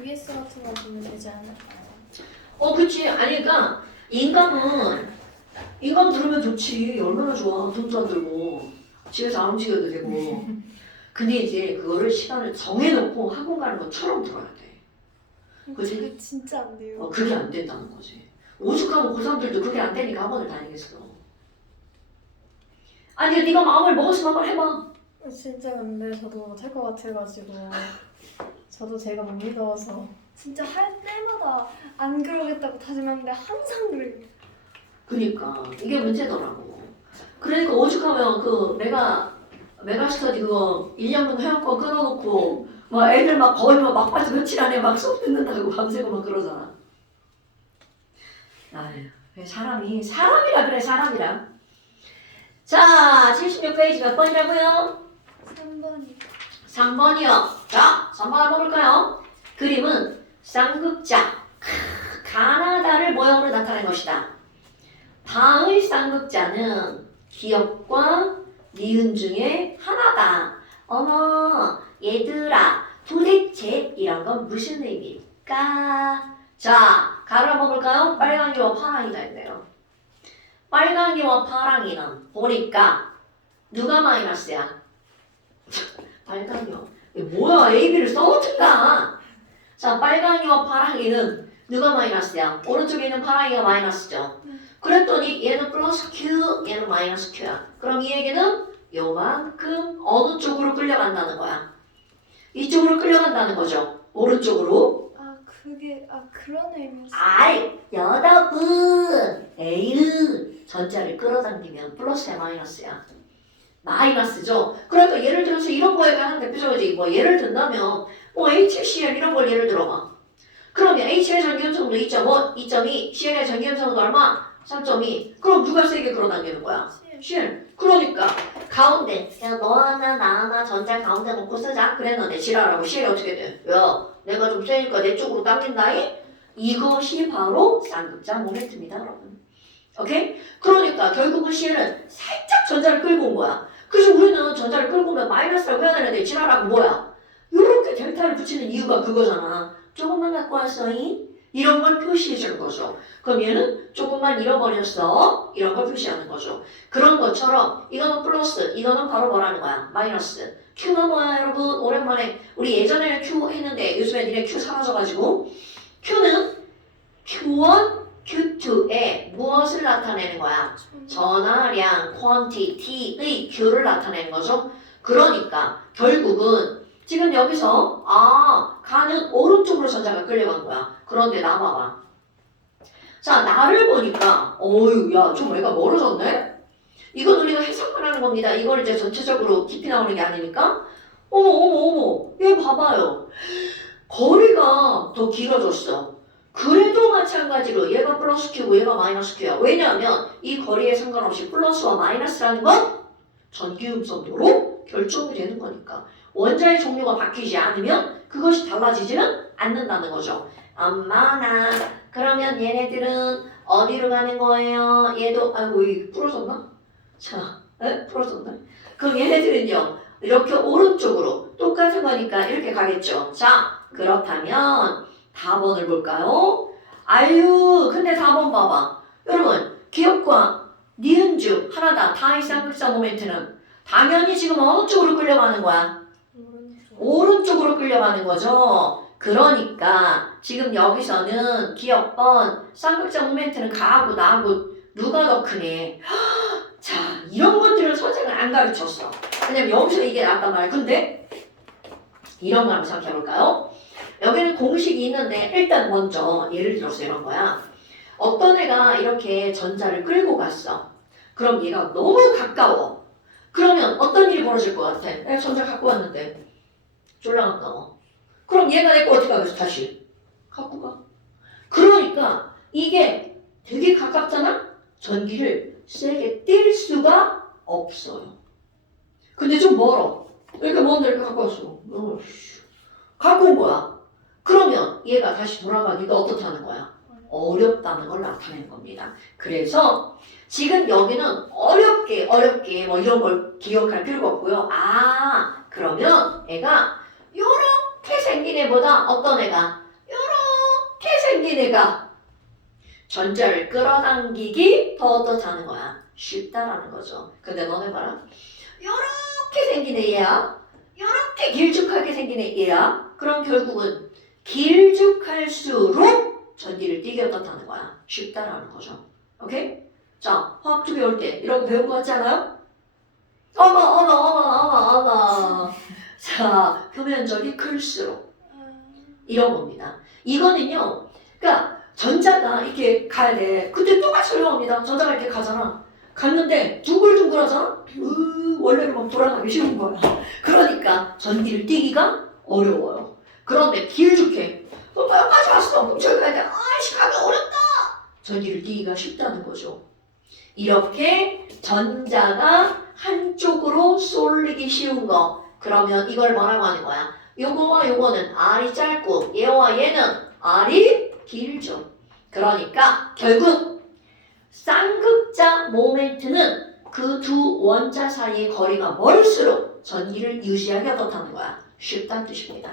EBS 같은 거 보면 되지 않을까요? 그치. 아니, 그러니까, 인간 들으면 좋지. 얼마나 좋아. 돈도 안 들고. 집에서 안 움직여도 되고. 근데 이제 그거를 시간을 정해놓고 학원 가는 것처럼 들어야 돼. 그치? 진짜 안 돼요. 그게 안 된다는 거지. 오죽하면 고3들도 그게 안 되니까 학원을 다니겠어. 아니, 네가 마음을 먹었으면 한번 해봐. 진짜 근데 저도 못할 것 같아가지고 저도 제가 못 믿어서 진짜 할 때마다 안 그러겠다고 다짐하는데 항상 그래요. 그니까 이게 문제더라고. 그러니까 오죽하면 그 메가스터디 그거 1년분 회원권 끊어놓고 막 애들 막 거의 막 빠져 며칠 안에 막 수업 듣는다고 밤새고 막 그러잖아. 아휴, 사람이라 그래, 사람이라. 자, 76페이지 몇 번이라고요? 3번이 3번이요. 자, 3번 한번 볼까요? 그림은 쌍극자 가나다를 모형으로 나타낸 것이다. 바의 쌍극자는 기역과 니은 중에 하나다. 어머, 얘들아, 도대체 이런 건 무슨 의미일까? 자, 가를 한번 볼까요? 빨강이와 파랑이가 있네요. 빨강이와 파랑이는 보니까 누가 마이너스야? 빨강이요. 뭐야, AB를 써놓든가. 자, 빨강이와 파랑이는 누가 마이너스야? 오른쪽에 있는 파랑이가 마이너스죠. 그랬더니 얘는 플러스 Q, 얘는 마이너스 Q야. 그럼 이 얘기는 요만큼 어느 쪽으로 끌려간다는 거야? 이쪽으로 끌려간다는 거죠. 오른쪽으로. 그런 의미였어요. 아이, 여러분. 에이, 전자를 끌어당기면 플러스야, 마이너스야? 마이너스죠. 그러니까 예를 들어서 이런 거에 관한 대표적이지. 뭐 예를 든다면 HCl 이런 걸 예를 들어봐. 그러면 HCl 전기음성도 2.5, 2.2, CL의 전기음성도 얼마? 3.2. 그럼 누가 세게 끌어당기는 거야? CL. 그러니까 가운데 야 너 하나 나 하나 전자 가운데 놓고 쓰자 그랬는데 지랄하고 CL이 어떻게 돼? 야 내가 좀 세니까 내 쪽으로 당긴다이? 이것이 바로 쌍극자 모멘트입니다, 여러분. 오케이? 그러니까 결국은 CL은 살짝 전자를 끌고 온 거야. 그래서 우리는 전자를 끌고 오면 마이너스라고 해야 되는데 지랄하고 뭐야? 이렇게 델타를 붙이는 이유가 그거잖아. 조금만 갖고 왔어잉? 이런 걸 표시해 주는 거죠. 그럼 얘는 조금만 잃어버렸어. 이런 걸 표시하는 거죠. 그런 것처럼 이거는 플러스, 이거는 바로 뭐라는 거야? 마이너스. Q가 뭐야, 여러분? 오랜만에 우리 예전에는 Q 했는데 요즘에 니네 Q 사라져가지고 Q는 Q1, Q2에 무엇을 나타내는 거야? 전하량, quantity의 Q를 나타내는 거죠. 그러니까 결국은 지금 여기서 가는 오른쪽으로 전자가 끌려간 거야. 그런데 남아봐. 자, 나를 보니까 어휴, 야, 좀 애가 멀어졌네? 이건 우리가 해석만 하는 겁니다. 이걸 이제 전체적으로 깊이 나오는 게 아니니까. 어머. 얘 봐봐요. 거리가 더 길어졌어. 그래도 마찬가지로 얘가 플러스 Q고 얘가 마이너스 Q야. 왜냐하면 이 거리에 상관없이 플러스와 마이너스라는 건 전기음성도로 결정이 되는 거니까. 원자의 종류가 바뀌지 않으면 그것이 달라지지는 않는다는 거죠. 엄마나 그러면 얘네들은 어디로 가는 거예요? 얘도 아이고 이 부러졌나? 자, 부러졌나? 그럼 얘네들은요 이렇게 오른쪽으로 똑같은 거니까 이렇게 가겠죠. 자, 그렇다면 4번을 볼까요? 아유, 근데 4번 봐봐. 여러분, 기억과 니은 중 하나다. 다의 쌍극자 모멘트는 당연히 지금 어느 쪽으로 끌려가는 거야? 오른쪽으로 끌려가는 거죠. 그러니까 지금 여기서는 기억번 쌍극자 모멘트는 가하고 나하고 누가 더 크네. 자, 이런 것들은 선생은 안 가르쳤어. 왜냐면 여기서 이게 나왔단 말이야. 근데 이런 거 한번 생각해 볼까요? 여기는 공식이 있는데 일단 먼저 예를 들어서 이런 거야. 어떤 애가 이렇게 전자를 끌고 갔어. 그럼 얘가 너무 가까워. 그러면 어떤 일이 벌어질 것 같아? 전자 갖고 왔는데 졸라 가까워. 그럼 얘가 내 거 어떻게 하겠어? 다시 갖고 가. 그러니까 이게 되게 가깝잖아? 전기를 세게 띌 수가 없어요. 근데 좀 멀어. 이렇게 먼데 이렇게 갖고 왔어. 갖고 온 거야. 그러면 얘가 다시 돌아가기가 어떻다는 거야? 어렵다는 걸 나타낸 겁니다. 그래서 지금 여기는 어렵게 뭐 이런 걸 기억할 필요가 없고요. 그러면 애가 요렇게 생긴 애보다 어떤 애가 생긴 애가 전자를 끌어당기기 더 어떻다는 거야? 쉽다라는 거죠. 근데 너네 봐라. 요렇게 생긴 애야. 요렇게 길쭉하게 생긴 애야. 그럼 결국은 길쭉할수록 전기를 띠게 어떻다는 거야? 쉽다라는 거죠. 오케이? 자, 화학투 배울 때 이런 거 배운 거 같지 않아요? 어머. 자, 표면적이 클수록 이런 겁니다. 이거는요. 그러니까 전자가 이렇게 가야 돼. 근데 똑같이 설명합니다. 전자가 이렇게 가잖아. 갔는데 둥글둥글하잖아? 원래로 막 돌아가기 쉬운 거야. 그러니까 전기를 띠기가 어려워요. 그런데 길쭉해. 너 여기까지 왔어. 그럼 저기 가야 돼. 아이씨, 가기 어렵다. 전기를 띠기가 쉽다는 거죠. 이렇게 전자가 한쪽으로 쏠리기 쉬운 거. 그러면 이걸 뭐라고 하는 거야? 요거와 요거는 R이 짧고 얘와 얘는 R이 길죠. 그러니까 결국 쌍극자 모멘트는 그 두 원자 사이의 거리가 멀수록 전기를 유지하기 어떻다는 거야? 쉽다는 뜻입니다.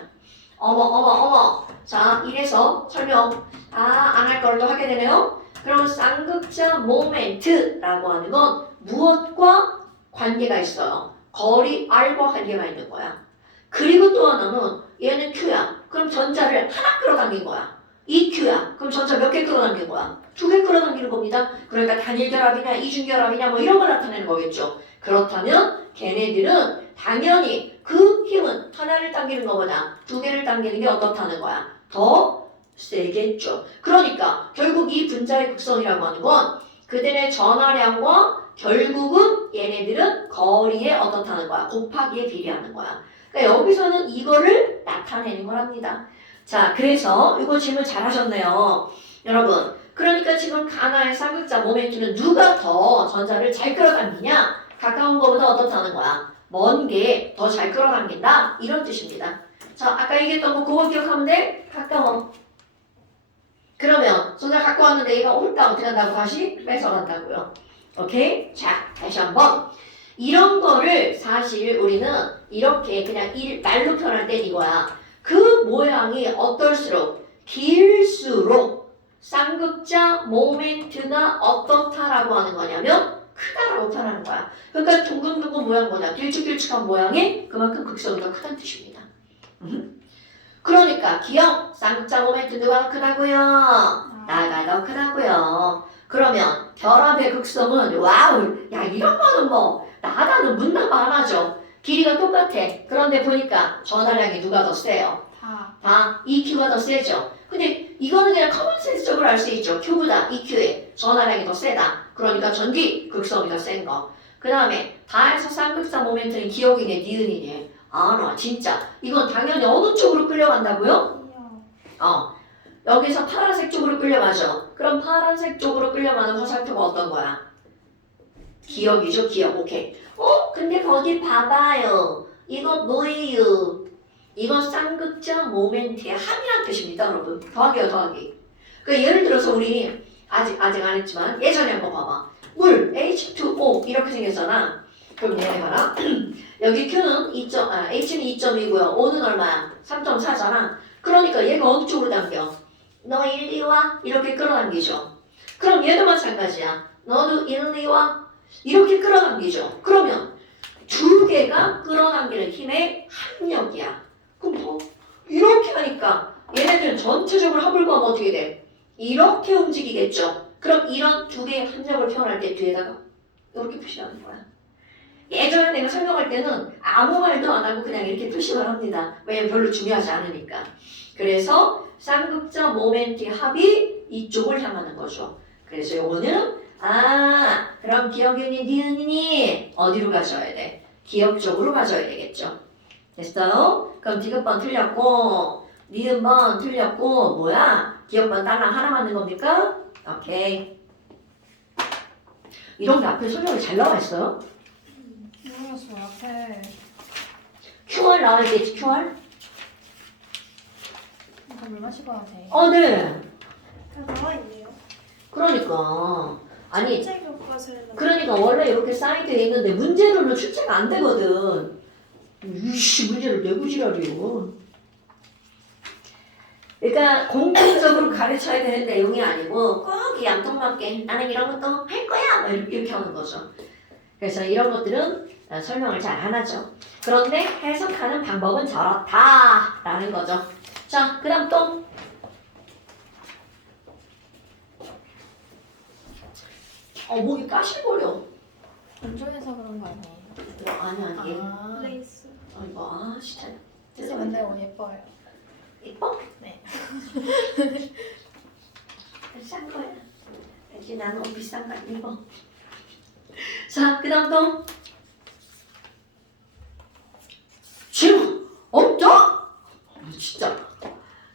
어머. 자, 이래서 설명 안 할 걸 또 하게 되네요. 그럼 쌍극자 모멘트라고 하는 건 무엇과 관계가 있어요? 거리 R과 관계가 있는 거야. 그리고 또 하나는 얘는 Q야. 그럼 전자를 하나 끌어당긴 거야. 이 Q야. 그럼 전자 몇 개 끌어당긴 거야? 2개 끌어당기는 겁니다. 그러니까 단일결합이냐 이중결합이냐 뭐 이런 걸 나타내는 거겠죠. 그렇다면 걔네들은 당연히 그 힘은 하나를 당기는 것보다 2개를 당기는 게 어떻다는 거야? 더 세겠죠. 그러니까 결국 이 분자의 극성이라고 하는 건 그들의 전하량과 결국은 얘네들은 거리에 어떻다는 거야? 곱하기에 비례하는 거야. 그러니까 여기서는 이거를 나타내는 거랍니다. 자, 그래서 이거 질문 잘 하셨네요. 여러분, 그러니까 지금 가나의 쌍극자 모멘트는 누가 더 전자를 잘 끌어당기냐? 가까운 거보다 어떻다는 거야? 먼 게 더 잘 끌어당긴다? 이런 뜻입니다. 자, 아까 얘기했던 거 그거 기억하면 돼? 가까워. 그러면 전자 갖고 왔는데 얘가 올까 어떻게 한다고? 다시 뺏어간다고요. 오케이? 자, 다시 한번. 이런 거를 사실 우리는 이렇게 그냥 말로 표현할 땐 이거야. 그 모양이 어떨수록 길수록 쌍극자 모멘트가 어떻다라고 하는 거냐면 크다라고 표현하는 거야. 그러니까 둥근둥근 모양 뭐냐? 길쭉길쭉한 모양이 그만큼 극성이 더 크다는 뜻입니다. 그러니까 기억 쌍극자 모멘트 누가 더 크다고요? 나가 더 크다고요. 그러면 결합의 극성은 와우, 야 이런 거는 뭐 나다는 문답 안 하죠. 길이가 똑같아. 그런데 보니까 전하량이 누가 더 세요? 다 EQ가 더 세죠. 근데 이거는 그냥 커먼센스적으로 알 수 있죠. Q보다 EQ의 전하량이 더 세다. 그러니까 전기 극성이 더 센 거. 그 다음에 다에서 쌍극자 모멘트는 기억이네, 니은이네. 나 진짜 이건 당연히 어느 쪽으로 끌려간다고요? 여기서 파란색 쪽으로 끌려가죠. 그럼 파란색 쪽으로 끌려가는 화살표가 어떤 거야? 기억이죠, 기억. 오케이. 근데 거기 봐봐요. 이거 뭐예요? 이건 쌍극자 모멘트의 합이란 뜻입니다, 여러분. 더하기요, 더하기. 그러니까 예를 들어서 우리 아직 안 했지만 예전에 한번 봐봐. 물 H2O 이렇게 생겼잖아. 그럼 얘네 봐라. 여기 Q는 H는 2.2고요. O는 얼마야? 3.4잖아. 그러니까 얘가 어느 쪽으로 당겨? 너 1, 2와 이렇게 끌어당기죠. 그럼 얘도 마찬가지야. 너도 1, 2와 이렇게 끌어당기죠. 그러면 두 개가 끌어당기는 힘의 합력이야. 그럼 뭐 이렇게 하니까 얘네들은 전체적으로 합을 구하면 어떻게 돼? 이렇게 움직이겠죠. 그럼 이런 두 개의 합력을 표현할 때 뒤에다가 이렇게 표시하는 거야. 예전에 내가 설명할 때는 아무 말도 안 하고 그냥 이렇게 표시만 합니다. 왜냐면 별로 중요하지 않으니까. 그래서 쌍극자 모멘트의 합이 이쪽을 향하는 거죠. 그래서 요거는 그럼 기억이니 니은이니 어디로 가져야 돼? 기억 쪽으로 가져야 되겠죠. 됐어요? 그럼 디귿번 틀렸고 니은번 틀렸고 뭐야? 기억번 딸랑 하나 맞는 겁니까? 오케이. 이런 게 앞에 설명이 잘 나와 있어요? 모르겠어 앞에 QR 나와 있겠지, QR? 이거 물 마시고 와도 돼? 네. 그냥 나와 있네요. 그러니까 아니 출제 교과서에는 그러니까 원래 이렇게 사이트에 있는데 문제로는 출제가 안 되거든. 이씨 문제를 내고 지랄이요. 그러니까 공통적으로 가르쳐야 되는 내용이 아니고 꼭 양통맞게 나는 이런 것도 할 거야 뭐 이렇게 하는 거죠. 그래서 이런 것들은 설명을 잘 안 하죠. 그런데 해석하는 방법은 저렇다라는 거죠. 자, 그 다음 또 목이 까실거려. 건조해서 그런 거 아니에요? 아니. 아, 레이스. 아이고 진짜. 근데 옷 예뻐요. 이뻐? 네. 싼 거야. 이제 나는 옷 비싼 거 안 입어. 자, 그 다음 또 질문 없죠? 진짜.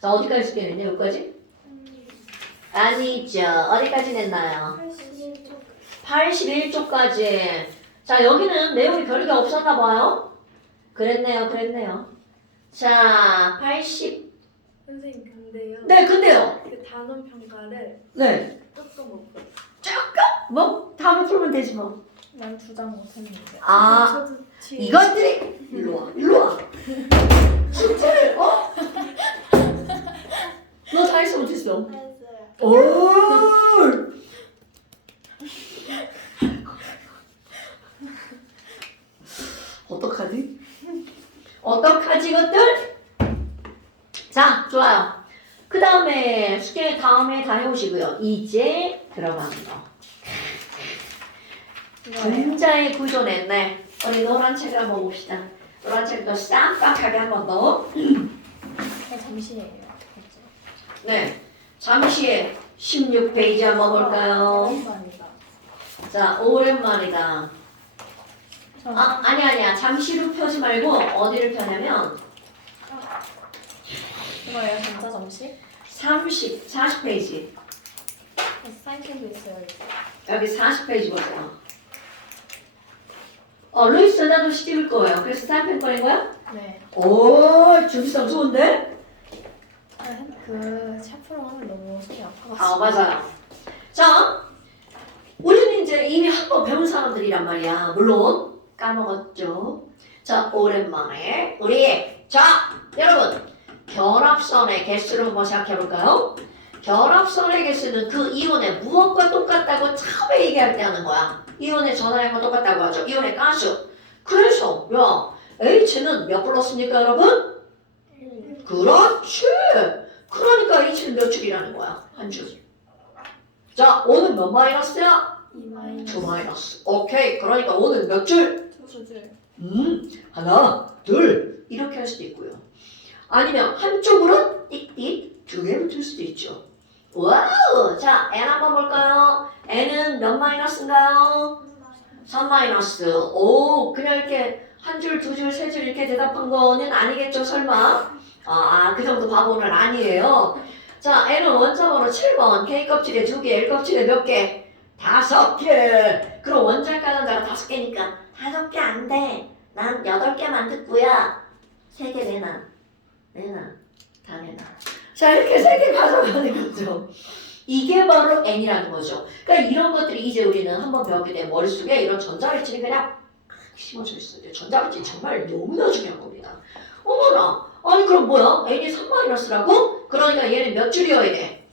자, 어디까지 숙제냈냐? 여기까지? 아니죠. 어디까지 냈나요? 81쪽까지. 자, 여기는 내용이 별게 없었나 봐요. 그랬네요. 자, 80. 선생님 근데요. 네, 근데요. 그 단원 평가를 네. 조금 먹고. 뭐 다음에 풀면 되지 뭐. 난 2장 못했는데. 아, 저도 뒤에 이것들이 일로 와. 숙제를 너 다 했어 못했어? 했어요. 오. 어떡하지? 어떡하지 이것들? 자, 좋아요. 그 다음에 숙제 다음에 다 해오시고요. 이제 들어가는 거. 이거예요? 분자의 구조 냈네. 우리 노란 책을 한번 봅시다. 노란 책도 쌈박하게 한 번 더. 잠시예요. 네. 잠시에 16페이지 한번 볼까요? 오랜만이다. 자, 오랜만이다. 아니야. 잠시로 펴지 말고 어디를 펴냐면 이거예요, 전자 점심? 40페이지. 사인펜도 있어요. 여기 40페이지 보세요. 루이스 나도 시집을 거예요. 그래서 사인펜 꺼낸 거야? 네. 오, 준비성 좋은데? 그 샤프로 하면 너무 손이 아파가지고. 맞아요. 자, 우리는 이제 이미 한 번 배운 사람들이란 말이야. 물론 까먹었죠. 자, 오랜만에 여러분 결합선의 개수를 한번 생각해 볼까요? 결합선의 개수는 그 이온의 무엇과 똑같다고 처음에 얘기할 때 하는 거야. 이온의 전화량과 똑같다고 하죠. 이온의 가수. 그래서 H는 몇 플러스입니까, 여러분? 그렇지. 그러니까 H는 몇 줄이라는 거야? 한 줄. 자, O는 몇 마이너스야? 2 마이너스. 오케이. 그러니까 O는 몇 줄? 2줄. 하나, 둘 이렇게 할 수도 있고요. 아니면 한쪽으로 띡띡 2개를 둘 수도 있죠. 와우! 자, N 한번 볼까요? N은 몇 마이너스인가요? 3 마이너스. 오, 그냥 이렇게 한 줄, 2줄, 3줄 이렇게 대답한 거는 아니겠죠, 설마? 그 정도 바보는 아니에요. 자, N은 원점으로 7번, K 껍질에 2개, L 껍질에 몇 개? 5개. 그럼 원자 가능자가 5개니까 5개 안 돼. 난 8개만 듣고야. 3개 내놔. 다 내놔. 자, 이렇게 3개 가져가는 거죠. 이게 바로 N이라는 거죠. 그러니까 이런 것들이 이제 우리는 한번 배웠기 때문에 머릿속에 이런 전자배치를 그냥 심어져 있어요. 전자배치 정말 너무나 중요한 겁니다. 어머나, 아니 그럼 뭐야? N이 3마이너스라고? 그러니까 얘는 몇 줄이어야 돼?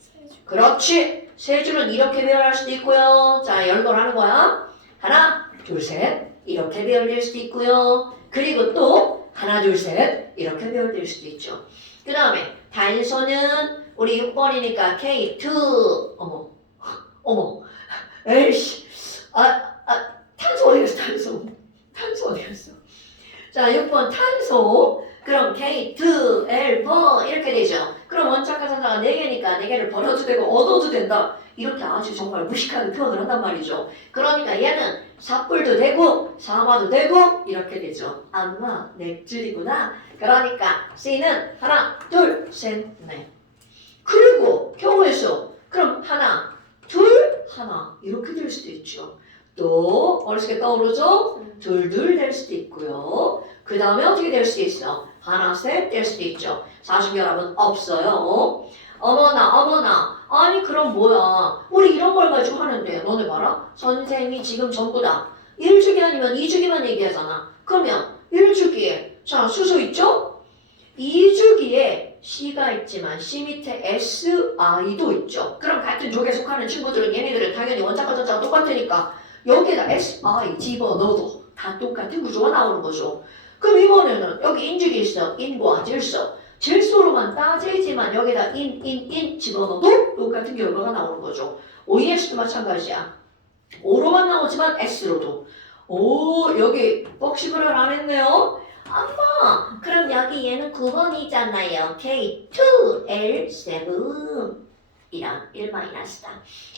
그렇지. 3줄은 이렇게 배열할 수도 있고요. 자, 연결하는 거야. 하나, 둘, 셋. 이렇게 배열될 수도 있고요. 그리고 또 하나, 둘, 셋. 이렇게 배열될 수도 있죠. 그 다음에 단소는 우리 6번이니까 K2. 어머. 에이씨. 탄소 어디 갔어? 탄소 어디 갔어? 자, 6번 탄소. 그럼 K2, L4 이렇게 되죠. 그럼 원자 가산자가 4개니까 4개를 버려도 되고 얻어도 된다. 이렇게 아주 정말 무식하게 표현을 한단 말이죠. 그러니까 얘는 4뿔도 되고 4마도 되고 이렇게 되죠. 아마 4줄이구나. 그러니까 C는 하나, 둘, 셋, 넷. 그리고 경우의 수. 그럼 하나, 둘, 하나 이렇게 될 수도 있죠. 또 머릿속에 떠오르죠? 둘 될 수도 있고요. 그 다음에 어떻게 될 수도 있어? 하나, 셋 될 수도 있죠. 사중결합은 없어요. 어머나. 아니 그럼 뭐야? 우리 이런 걸 가지고 하는데 너네 봐라. 선생님이 지금 전부 다 1주기 아니면 2주기만 얘기하잖아. 그러면 1주기에 자 수소 있죠? 2주기에 C가 있지만 C 밑에 SI도 있죠. 그럼 같은 족에 속하는 친구들은 얘네들은 당연히 원자과 전자가 똑같으니까 여기에다 SI 집어넣어도 다 똑같은 구조가 나오는 거죠. 그럼 이번에는 여기 인질이 있어. 인과 질소. 질소로만 따지지만 여기다 인 집어넣어도 똑같은 결과가 나오는 거죠. OES도 마찬가지야. O로만 나오지만 S로도. 오, 여기 복식을 안 했네요. 엄마, 그럼 여기 얘는 9번이잖아요. K2L7 이랑 1-다.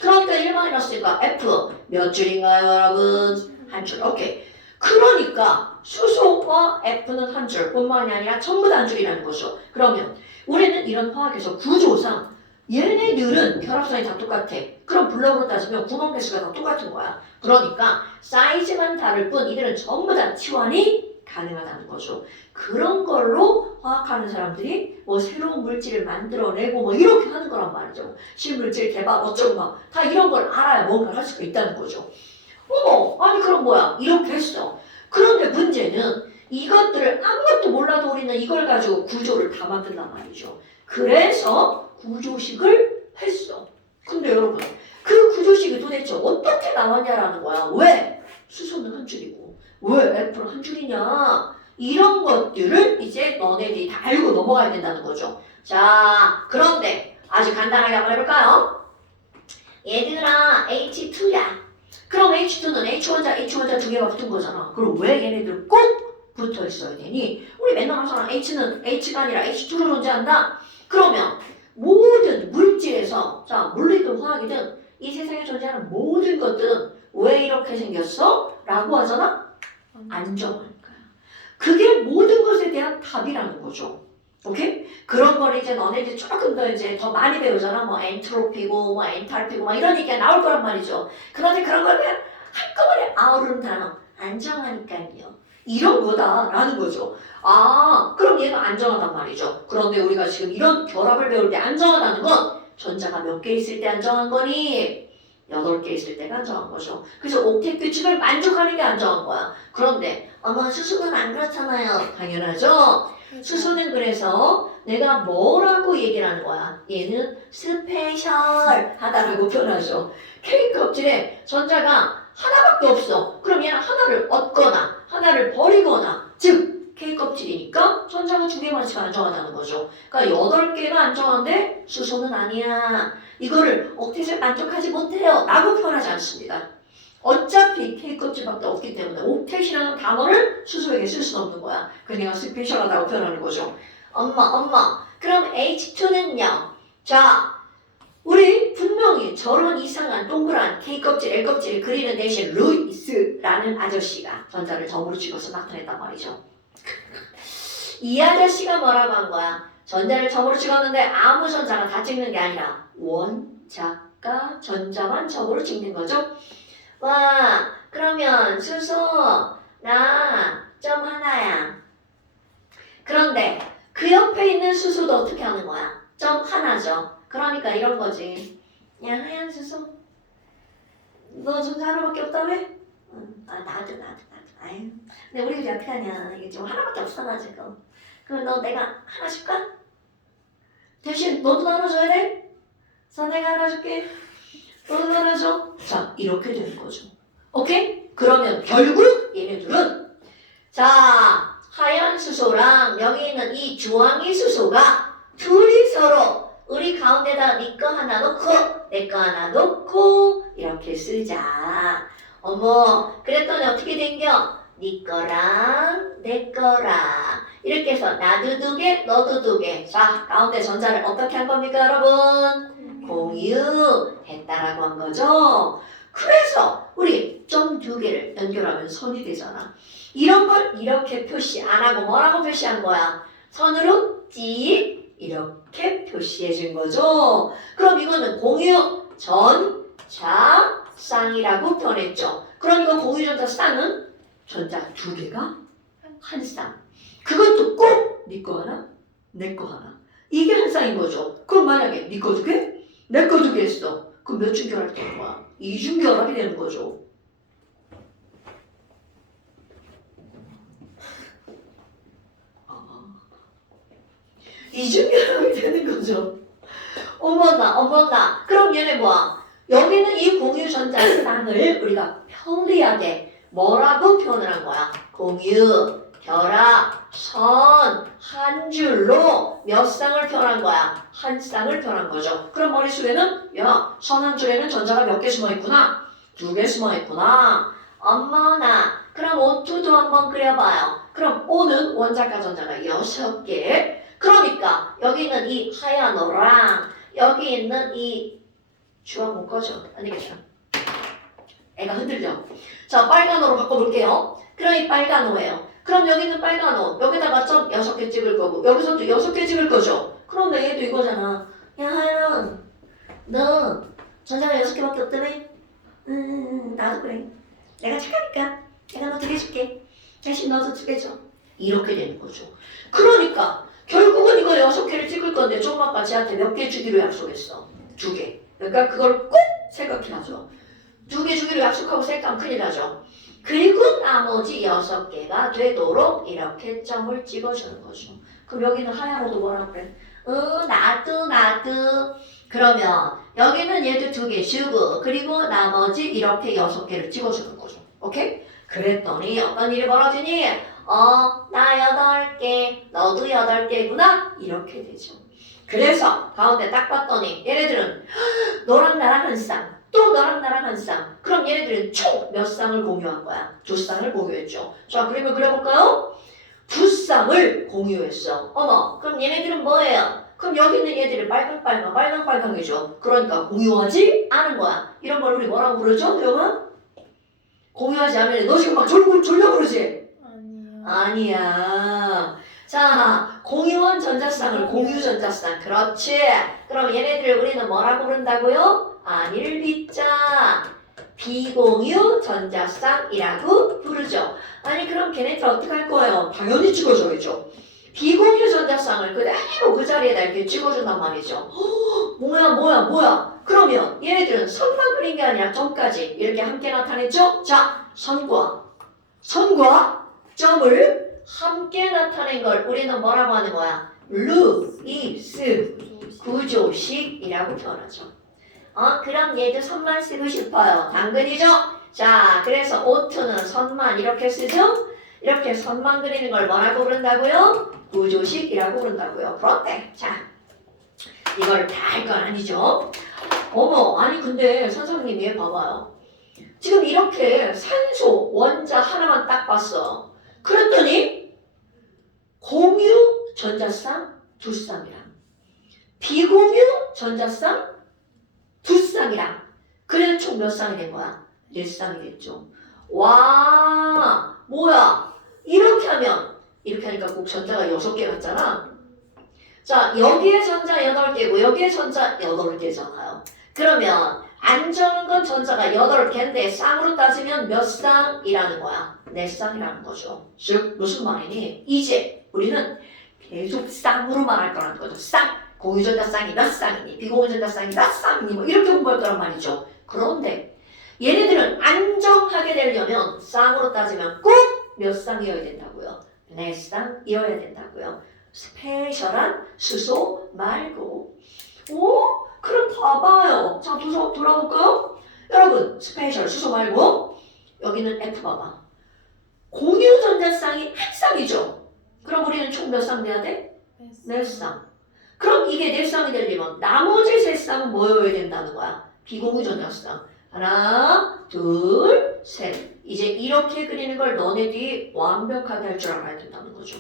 그러니까 1-가 F 몇 줄인가요, 여러분? 한 줄. 오케이. 그러니까 수소와 F는 한 줄뿐만이 아니라 전부 다 한 줄이라는 거죠. 그러면 우리는 이런 화학에서 구조상 얘네들은 결합선이 다 똑같아. 그럼 블럭으로 따지면 구멍 개수가 다 똑같은 거야. 그러니까 사이즈만 다를 뿐 이들은 전부 다 치환이 가능하다는 거죠. 그런 걸로 화학하는 사람들이 뭐 새로운 물질을 만들어내고 뭐 이렇게 하는 거란 말이죠. 신물질 개발 어쩌고 막 다 이런 걸 알아야 뭔가를 할 수가 있다는 거죠. 어머, 아니 그럼 뭐야? 이렇게 했어. 그런데 문제는 이것들을 아무것도 몰라도 우리는 이걸 가지고 구조를 다 만든단 말이죠. 그래서 구조식을 했어. 근데 여러분, 그 구조식이 도대체 어떻게 나왔냐라는 거야. 왜? 수소는 한 줄이고 왜 F는 한 줄이냐? 이런 것들을 이제 너네들이 다 알고 넘어가야 된다는 거죠. 자, 그런데 아주 간단하게 한번 해볼까요? 얘들아, H2야. 그럼 H2는 H1자 두 개가 붙은 거잖아. 그럼 왜 얘네들 꼭 붙어 있어야 되니? 우리 맨날 하잖아. H는 H가 아니라 H2로 존재한다. 그러면 모든 물질에서 자 물리든 화학이든 이 세상에 존재하는 모든 것들은 왜 이렇게 생겼어? 라고 하잖아? 안정하니까. 그게 모든 것에 대한 답이라는 거죠. 오케이? 그런 걸 이제 너네들 조금 더 이제 더 많이 배우잖아. 뭐 엔트로피고 뭐 엔탈피고 막 이런 얘기가 나올 거란 말이죠. 그런데 그런 걸 그냥 한꺼번에 아우르는 단어 안정하니까요. 이런 거다라는 거죠. 아, 그럼 얘가 안정하단 말이죠. 그런데 우리가 지금 이런 결합을 배울 때 안정하다는 건 전자가 몇 개 있을 때 안정한 거니? 8개 있을 때가 안정한 거죠. 그래서 옥텟 규칙을 만족하는 게 안정한 거야. 그런데 아마 수소는 안 그렇잖아요. 당연하죠. 수소는 그래서 내가 뭐라고 얘기를 하는 거야? 얘는 스페셜하다라고 표현하죠. K 껍질에 전자가 하나밖에 없어. 그럼 얘는 하나를 얻거나 하나를 버리거나 즉 K 껍질이니까 전자가 2개만씩 안정하다는 거죠. 그러니까 8개가 안정한데 수소는 아니야. 이거를 옥텟을 만족하지 못해요. 라고 표현하지 않습니다. 어차피 K 껍질밖에 없기 때문에 옥텟이라는 단어를 수소에게 쓸 수는 없는 거야. 그냥 스페셜하다고 표현하는 거죠. 엄마. 그럼 H2는요? 자, 우리 분명히 저런 이상한 동그란 K 껍질, L 껍질을 그리는 대신 루이스라는 아저씨가 전자를 점으로 찍어서 나타냈단 말이죠. 이 아저씨가 뭐라고 한 거야? 전자를 점으로 찍었는데 아무 전자가 다 찍는 게 아니라 원자가 전자만 점으로 찍는 거죠. 와, 그러면 수소 나 점 하나야. 그런데 그 옆에 있는 수소도 어떻게 하는 거야? 점 하나죠. 그러니까 이런 거지. 야, 하얀 수소. 너 전자 하나밖에 없다며? 응. 아, 나도. 아유. 근데 우리 어떻게 하냐. 이게 지금 하나밖에 없어가지고. 그럼 너 내가 하나 줄까? 대신 너도 하나 줘야 돼? 그래서 내가 하나 줄게. 너도 하나 줘. 자, 이렇게 되는 거죠. 오케이? 그러면 결국 얘네들은 자, 하얀 수소랑 여기 있는 이 주황이 수소가 둘이 서로 우리 가운데다 네 거 하나 놓고 내 거 하나 놓고 이렇게 쓰자. 어머, 그랬더니 어떻게 된겨? 네 거랑 내 거랑 이렇게 해서 나도 2개, 너도 2개. 자, 가운데 전자를 어떻게 한 겁니까, 여러분? 공유했다라고 한 거죠. 그래서 우리 점 2개를 연결하면 선이 되잖아. 이런 걸 이렇게 표시 안 하고 뭐라고 표시한 거야? 선으로 찌 이렇게 표시해 준 거죠. 그럼 이거는 공유 전자 쌍이라고 표현했죠. 그럼 이거 공유 전자 쌍은 전자 2개가 한 쌍. 그것도 꼭 네 거 하나, 내 거 하나. 이게 한 쌍인 거죠. 그럼 만약에 네 거 2개, 내 거 2개 했어. 그럼 몇 중 결합이 되는 거야? 2중 결합이 되는 거죠. 이중결합이 되는 거죠. 어머나. 그럼 얘네 뭐야? 여기는 이 공유 전자쌍을 우리가 편리하게 뭐라고 표현을 한 거야? 공유, 결합, 선, 한 줄로 몇 쌍을 표현한 거야? 한 쌍을 표현한 거죠. 그럼 머릿속에는 야, 선 한 줄에는 전자가 몇 개 숨어 있구나? 2개 숨어 있구나. 어머나. 그럼 O2도 한번 그려봐요. 그럼 O는 원자과 전자가 6개. 그러니까 여기 있는 이 하얀 노랑 여기 있는 이 주황 못 꺼져. 아니겠다. 애가 흔들려. 자, 빨간 호로 바꿔볼게요. 그럼 이 빨간 호예요. 그럼 여기 있는 빨간 호 여기다가 점 6개 찍을 거고 여기서도 6개 찍을 거죠. 그런데 얘도 이거잖아. 야, 하연 너 전자가 6개밖에 없다며? 나도 그래. 내가 착하니까 내가 너 2개 줄게. 대신 너도 2개 줘. 이렇게 되는 거죠. 그러니까 결국은 이거 6개를 찍을 건데 좀 아까 쟤한테 몇 개 주기로 약속했어? 2개. 그러니까 그걸 꼭 생각해야죠. 2개 주기로 약속하고 생각하면 큰일 나죠. 그리고 나머지 6개가 되도록 이렇게 점을 찍어주는 거죠. 그럼 여기는 하얀 호도 뭐라 그래? 나도. 그러면 여기는 얘도 2개 주고 그리고 나머지 이렇게 6개를 찍어주는 거죠. 오케이? 그랬더니 어떤 일이 벌어지니? 나 8개, 너도 8개구나? 이렇게 되죠. 그래서 가운데 딱 봤더니 얘네들은 너랑 나랑 한 쌍, 또 너랑 나랑 한 쌍. 그럼 얘네들은 총 몇 쌍을 공유한 거야? 2쌍을 공유했죠. 자, 그림을 그려볼까요? 2쌍을 공유했어. 어머, 그럼 얘네들은 뭐예요? 그럼 여기 있는 얘들이 빨강빨강이죠. 그러니까 공유하지 않은 거야. 이런 걸 우리 뭐라고 부르죠? 효영아? 공유하지 않으면 너 지금 막 졸려 그러지? 아니요. 아니야. 자, 공유한 전자쌍을 공유 전자쌍. 그렇지. 그럼 얘네들을 우리는 뭐라고 부른다고요? 안일비자 비공유 전자쌍이라고 부르죠. 아니 그럼 걔네들 어떻게 할 거예요? 당연히 찍어줘야죠. 비공유 전자쌍을 그대로 그 자리에다 이렇게 찍어준단 말이죠. 뭐야? 그러면 얘네들은 선만 그린 게 아니라 점까지 이렇게 함께 나타냈죠? 자, 선과 점을 함께 나타낸 걸 우리는 뭐라고 하는 거야? 루이스 구조식이라고 표현하죠. 그럼 얘도 선만 쓰고 싶어요. 당근이죠? 자, 그래서 O2는 선만 이렇게 쓰죠? 이렇게 선만 그리는 걸 뭐라고 부른다고요? 구조식이라고 부른다고요. 그런데 자, 이걸 다 할 건 아니죠? 어머, 아니 근데 선생님 얘 봐봐요. 지금 이렇게 산소 원자 하나만 딱 봤어. 그랬더니 공유 전자쌍 2쌍이랑 비공유 전자쌍 2쌍이랑 그래도 총 몇 쌍이 된 거야? 4쌍이 됐죠. 와, 뭐야? 이렇게 하니까 꼭 전자가 6개 같잖아. 자, 여기에 전자 8개고 여기에 전자 8개잖아요. 그러면 안 적은 건 전자가 8개인데 쌍으로 따지면 몇 쌍이라는 거야? 4쌍이라는 거죠. 즉 무슨 말이니? 이제 우리는 계속 쌍으로 말할 거라는 거죠. 쌍! 공유전자 쌍이 몇 쌍이니? 비공유전자 쌍이 몇 쌍이니? 뭐 이렇게 공부할 거란 말이죠. 그런데 얘네들은 안정하게 되려면 쌍으로 따지면 꼭 몇 쌍이어야 된다고요? 4쌍이어야 된다고요. 스페셜한 수소 말고. 그럼 봐봐요. 자, 돌아볼까요? 여러분, 스페셜 수소 말고 여기는 F 봐봐. 공유 전자쌍이 한 쌍이죠. 그럼 우리는 총 몇 쌍 돼야 돼? 4쌍. 그럼 이게 4쌍이 되려면 나머지 3쌍은 뭐여야 된다는 거야? 비공유 전자쌍. 하나, 둘, 셋. 이제 이렇게 그리는 걸 너네들이 완벽하게 할 줄 알아야 된다는 거죠.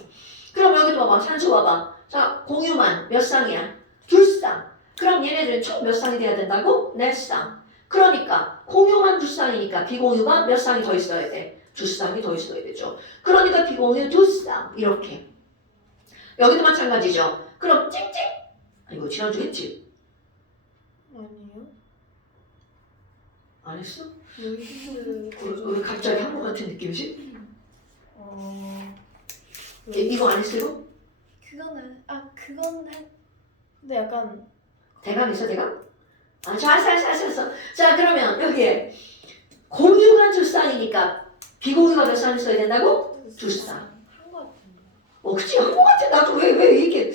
그럼 여기도 봐봐. 산소 봐봐. 자, 공유만 몇 쌍이야? 2쌍. 그럼 얘네들은 총 몇 쌍이 돼야 된다고? 4쌍. 그러니까 공유만 2쌍이니까 비공유가 몇 쌍이 더 있어야 돼? 2쌍이 더 있어야 되죠. 그러니까 비공유 2쌍. 이렇게. 여기도 마찬가지죠. 그럼 찡찡. 이거 지난주 했지? 아니요. 안 했어? 루이스 왜 갑자기 한 것 같은 느낌이지? 이거 안 했어요? 그건 근데 약간 대강 있어 대강? 잘했어. 자 그러면 여기에 공유가 2쌍이니까 비공유가 몇 쌍 있어야 된다고? 2쌍. 한거 같은데. 그치? 한 것 같아. 나도 왜 이렇게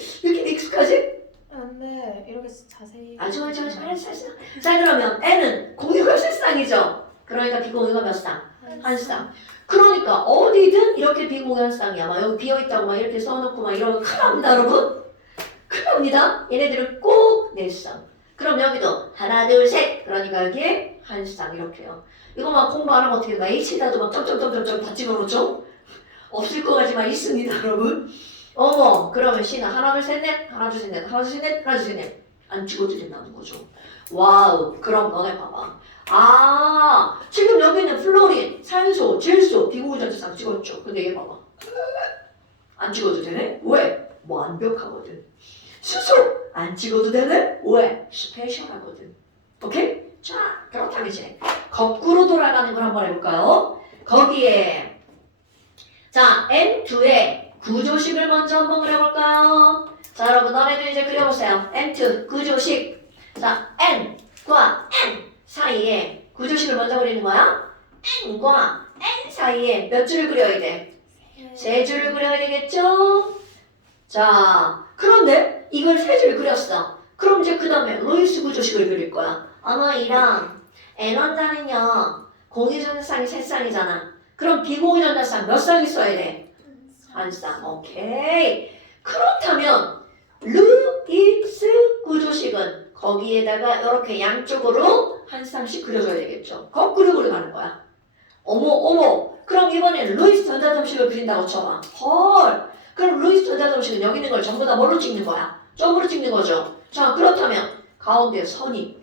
익숙하지? 근데 이렇게 자세히. 좋아. 알았어. 자, 그러면 N은 공유가 실상이죠? 그러니까 비공유가 몇 쌍? 한 쌍. 그러니까 어디든 이렇게 비공유한 쌍이야. 막 여기 비어있다고 막 이렇게 써놓고 막 이러면 큰일 납니다, 여러분. 큰일 납니다. 얘네들은 꼭 네 쌍. 그럼 여기도 하나, 둘, 셋. 그러니까 여기에 한 쌍 이렇게요. 이거 막 공부 안 하면 어떻게 돼? H에다도 막 점점점점점 다 집어넣죠? 없을 것 같지만 있습니다, 여러분. 그러면 C는 하나, 둘, 셋, 넷. 하나, 둘, 셋, 넷. 하나, 둘, 셋, 넷. 하나, 둘, 셋, 넷. 안 찍어도 된다는 거죠. 와우. 그럼 너네 봐봐. 지금 여기는 플로린, 산소, 질소, 비공유전자쌍 찍었죠. 근데 얘 봐봐. 안 찍어도 되네? 왜? 완벽하거든. 수소 안 찍어도 되네? 왜? 스페셜하거든. 오케이? 자, 그렇다면 이제 거꾸로 돌아가는 걸 한번 해볼까요? 거기에 자, N2의 구조식을 먼저 한번 그려볼까요? 자, 여러분 너네들 이제 그려보세요. N2 구조식. 자, N과 N 사이에 구조식을 먼저 그리는 거야. N과 N 사이에 몇 줄을 그려야 돼? 세 줄을 그려야 되겠죠? 자, 그런데 이걸 세 줄 그렸어. 그럼 이제 그 다음에 로이스 구조식을 그릴 거야. 아마 이랑 N1자는요 공유전자쌍이 세 쌍이잖아. 그럼 비공유전자쌍 몇 쌍 있어야 돼? 한 쌍. 오케이. 그렇다면 루이스 구조식은 거기에다가 이렇게 양쪽으로 한 쌍씩 그려줘야 되겠죠. 거꾸로 그려가는 거야. 어머. 그럼 이번엔 루이스 전자점식을 그린다고 쳐봐. 헐. 그럼 루이스 전자점식은 여기 있는 걸 전부 다 뭘로 찍는 거야? 점으로 찍는 거죠. 자, 그렇다면 가운데 선이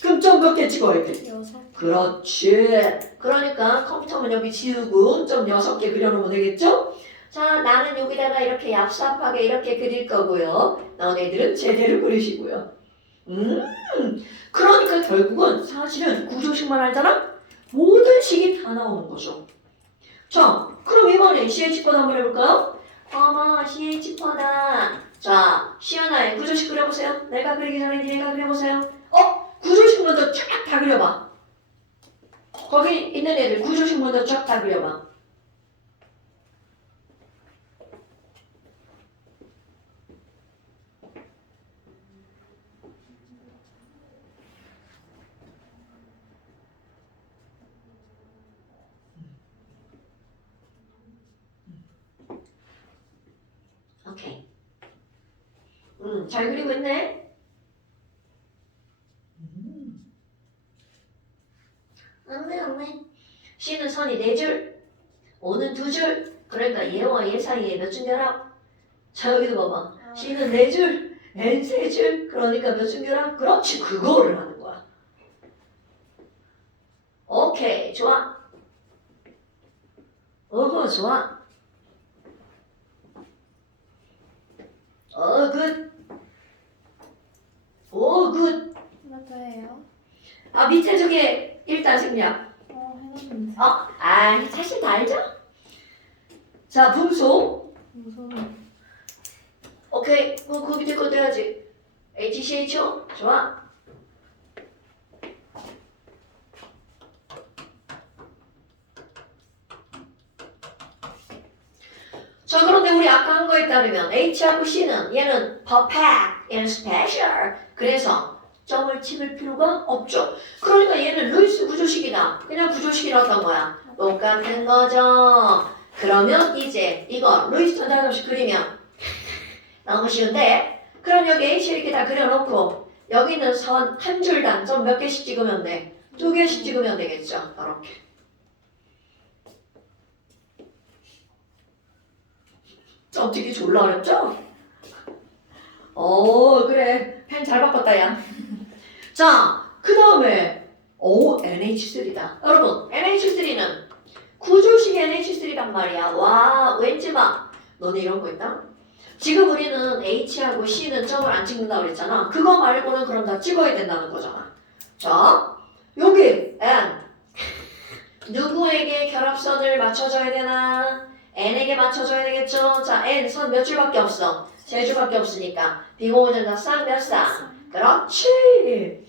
그럼 점 몇 개 찍어야 돼? 6. 그렇지. 그러니까 컴퓨터면 여기 지우고 점 6개 그려놓으면 되겠죠? 자, 나는 여기다가 이렇게 얍삽하게 이렇게 그릴 거고요. 너네들은 제대로 그리시고요. 그러니까 결국은 사실은 구조식만 알잖아? 모든 식이 다 나오는 거죠. 자, 그럼 이번에 CH권 한번 해볼까요? 어머, CH권아. 자, 시연아의 구조식 그려보세요. 내가 그리기 전에 니네가 그려보세요. 구조식 먼저 쫙 다 그려봐. 거기 있는 애들 구조식 먼저 쫙 다 그려봐. 오케이. 잘 그리고 있네. 안돼. C는 선이 4줄, O는 2줄. 그러니까 얘와 얘 사이에 몇 줄 결합? 자, 여기도 봐봐. C는 4줄, N 3줄. 그러니까 몇 줄 결합? 그렇지, 그거를 하는 거야. 오케이, 좋아. 좋아. 굿. 굿. 맞아 해요. 밑에 저게 일단 생략. 해놨는데. 사실 다 알죠? 자, 분소. 무서워. 오케이. 그 밑에 것도 해야지. HCHO. 좋아. 자, 그런데 우리 아까 한 거에 따르면 H하고 C는 얘는 perfect, 얘는 special. 그래서 점을 찍을 필요가 없죠. 그러니까 얘는 루이스 구조식이다. 그냥 구조식이라던 거야. 똑같은 거죠. 그러면 이제 이거 루이스 전자점식 그리면 너무 쉬운데? 그럼 여기 H 이렇게 다 그려놓고 여기는 선 한 줄당 점 몇 개씩 찍으면 돼? 2개씩 찍으면 되겠죠. 이렇게. 점 찍기 졸라 어렵죠? 그래. 펜 잘 바꿨다, 야. 자, 그 다음에 NH3다. 여러분, NH3는 구조식 NH3란 말이야. 와, 왠지 막 너네 이런 거 있다? 지금 우리는 H하고 C는 점을 안 찍는다고 그랬잖아. 그거 말고는 그럼 다 찍어야 된다는 거잖아. 자, 여기 N 누구에게 결합선을 맞춰줘야 되나? N에게 맞춰줘야 되겠죠? 자, N 선 몇 줄밖에 없어. 3줄밖에 없으니까 비공유전자 쌍 몇 쌍? 그렇지.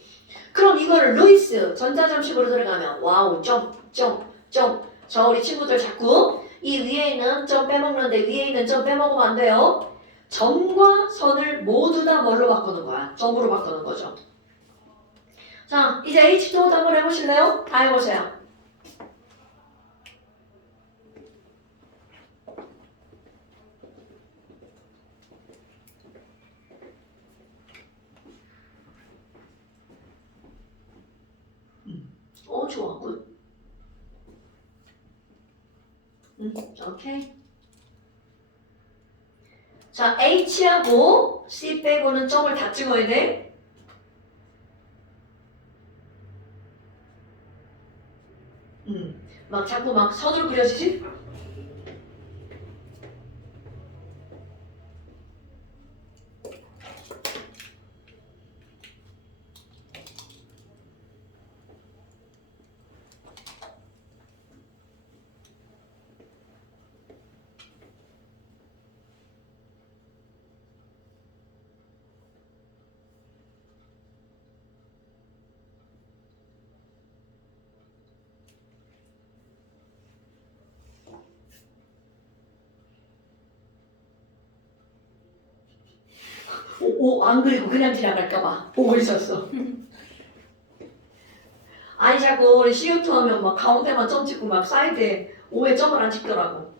그럼 이거를 루이스 전자점식으로 들어가면 와우 점. 자, 우리 친구들 자꾸 이 위에 있는 점 빼먹는데 위에 있는 점 빼먹으면 안 돼요. 점과 선을 모두 다 뭘로 바꾸는 거야? 점으로 바꾸는 거죠. 자, 이제 H2도 한번 해보실래요? 다 해보세요. 좋아. 굿. 오케이. 자, H하고 C 빼고는 점을 다 찍어야 돼. 막 자꾸 막 선으로 그려지지? 안 그리고 그냥 지나갈까봐 보고 있었어. 아니 자꾸 우리 CO2 하면 막 가운데만 점 찍고 막 사이드에 O에 점을 안 찍더라고.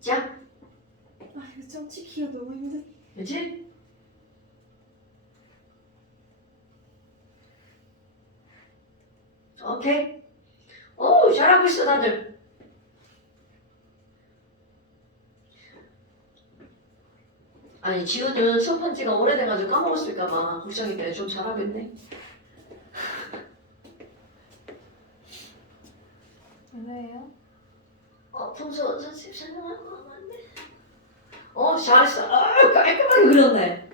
자, 아 이거 점 찍기가 너무 힘들어. 그치? 오케이. 오, 잘하고 있어 다들. 아니 지우는 수업한 지가 오래돼가지고 까먹었을까봐 걱정인데 좀 잘하겠네. 왜요? 평소 선생님 설명하고 하면 안 돼? 잘했어. 깔끔하게 그렸네.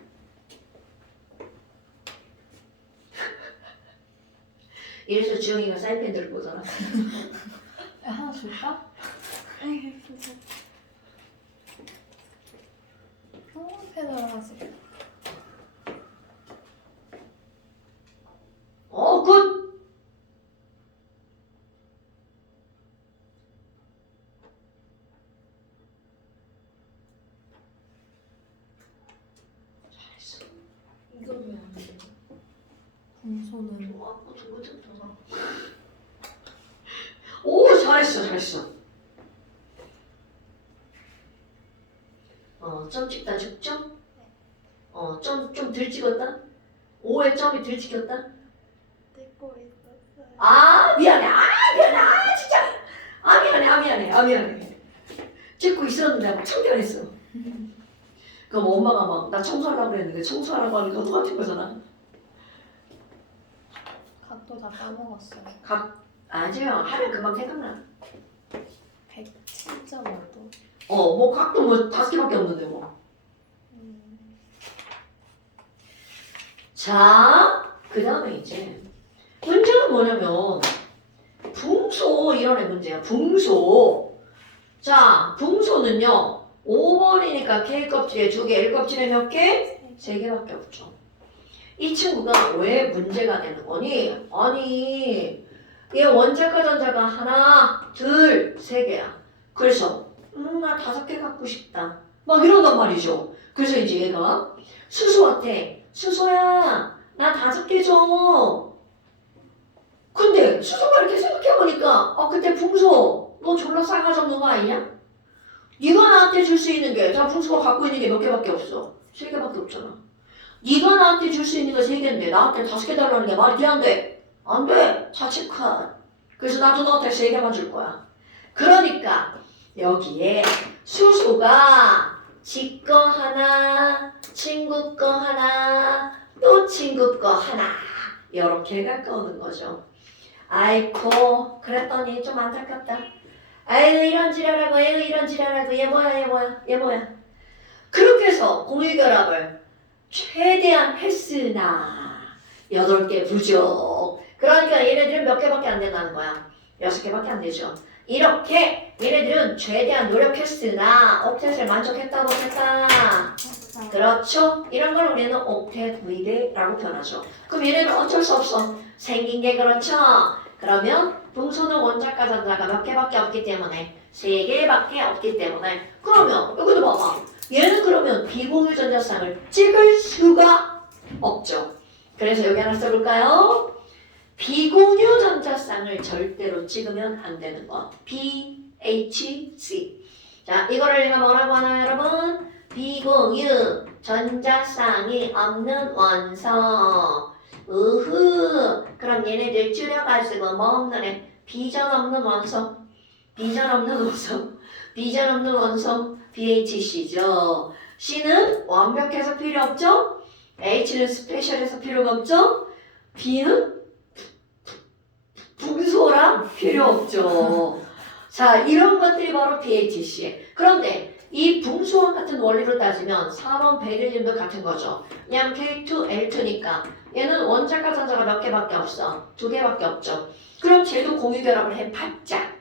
이래서 주영이가 사이펜들을 보잖아. 야, 하나 줄까? 아이 괜찮아. 페달하지. 굿. 잘했어. 이건 왜안 돼? 분소는 오, 잘했어. 점 찍다 죽점? 좀 덜 찍었다? 5에 점이 덜 찍혔다? 떼고 있었어요. 미안해. 진짜. 미안해. 찍고 있었는데 막 청결했어. 그럼 엄마가 막 나 청소하려고 그랬는데 청소하라고 하니까 똑같은 거잖아. 각도 다 까먹었어요. 아니요. 하면 금방 생각나. 107.5도. 뭐 각도 뭐 5개밖에 없는데 뭐. 자, 그 다음에 이제 문제는 뭐냐면 붕소 이런 애 문제야. 붕소. 자, 붕소는요. 5번이니까 K 껍질에 2개, L 껍질에 몇 개? 3개밖에 없죠. 이 친구가 왜 문제가 되는 거니? 아니, 얘 원자과 전자가 하나, 둘, 3개야. 그래서 나 5개 갖고 싶다. 막 이런단 말이죠. 그래서 이제 얘가 수소한테 수소야, 나 5개 줘. 근데 수소가 이렇게 생각해보니까 근데 붕소 너 졸라 싸가지 없는 거 아니냐? 네가 나한테 줄 수 있는 게 다 붕소가 갖고 있는 게 몇 개밖에 없어. 3개밖에 없잖아. 네가 나한테 줄 수 있는 거 3개인데 나한테 5개 달라는 게 말이 돼 안 돼? 안 돼. 자칫 컷. 그래서 나도 너한테 3개만 줄 거야. 그러니까 여기에 수소가 지 거 하나, 친구 거 하나, 또 친구 거 하나 이렇게 가까우는 거죠. 아이고 그랬더니 좀 안타깝다. 아유 이런 지랄하고 얘 뭐야. 그렇게 해서 공유결합을 최대한 했으나 8개 부족. 그러니까 얘네들은 몇 개밖에 안 된다는 거야. 6개밖에 안 되죠. 이렇게 얘네들은 최대한 노력했으나 옥텟을 만족했다 못했다. 그렇죠? 이런 걸 우리는 옥텟 위대라고 표현하죠. 그럼 얘네는 어쩔 수 없어. 생긴 게 그렇죠? 그러면 분소는 원자과 전자가 몇 개밖에 없기 때문에 3개밖에 없기 때문에 그러면 여기도 봐봐. 얘는 그러면 비공유 전자쌍을 찍을 수가 없죠. 그래서 여기 하나 써볼까요? 비공유 전자쌍을 절대로 찍으면 안 되는 거. BHC. 자, 이거를 내가 뭐라고 하나요, 여러분? 비공유 전자쌍이 없는 원소. 으흐. 그럼 얘네들 줄여가지고 뭐 없는 애? 비전 없는 원소. 비전 없는 원소. 비전 없는 원소. BHC죠. C는 완벽해서 필요 없죠? H는 스페셜해서 필요가 없죠? B는 분소랑 필요 없죠. 자, 이런 것들이 바로 BHC. 그런데 이 분소와 같은 원리로 따지면 4번 베릴륨도 같은 거죠. 왜냐면 K2, L2니까 얘는 원자과 전자가 몇 개밖에 없어. 2개밖에 없죠. 그럼 쟤도 공유결합을 해봤자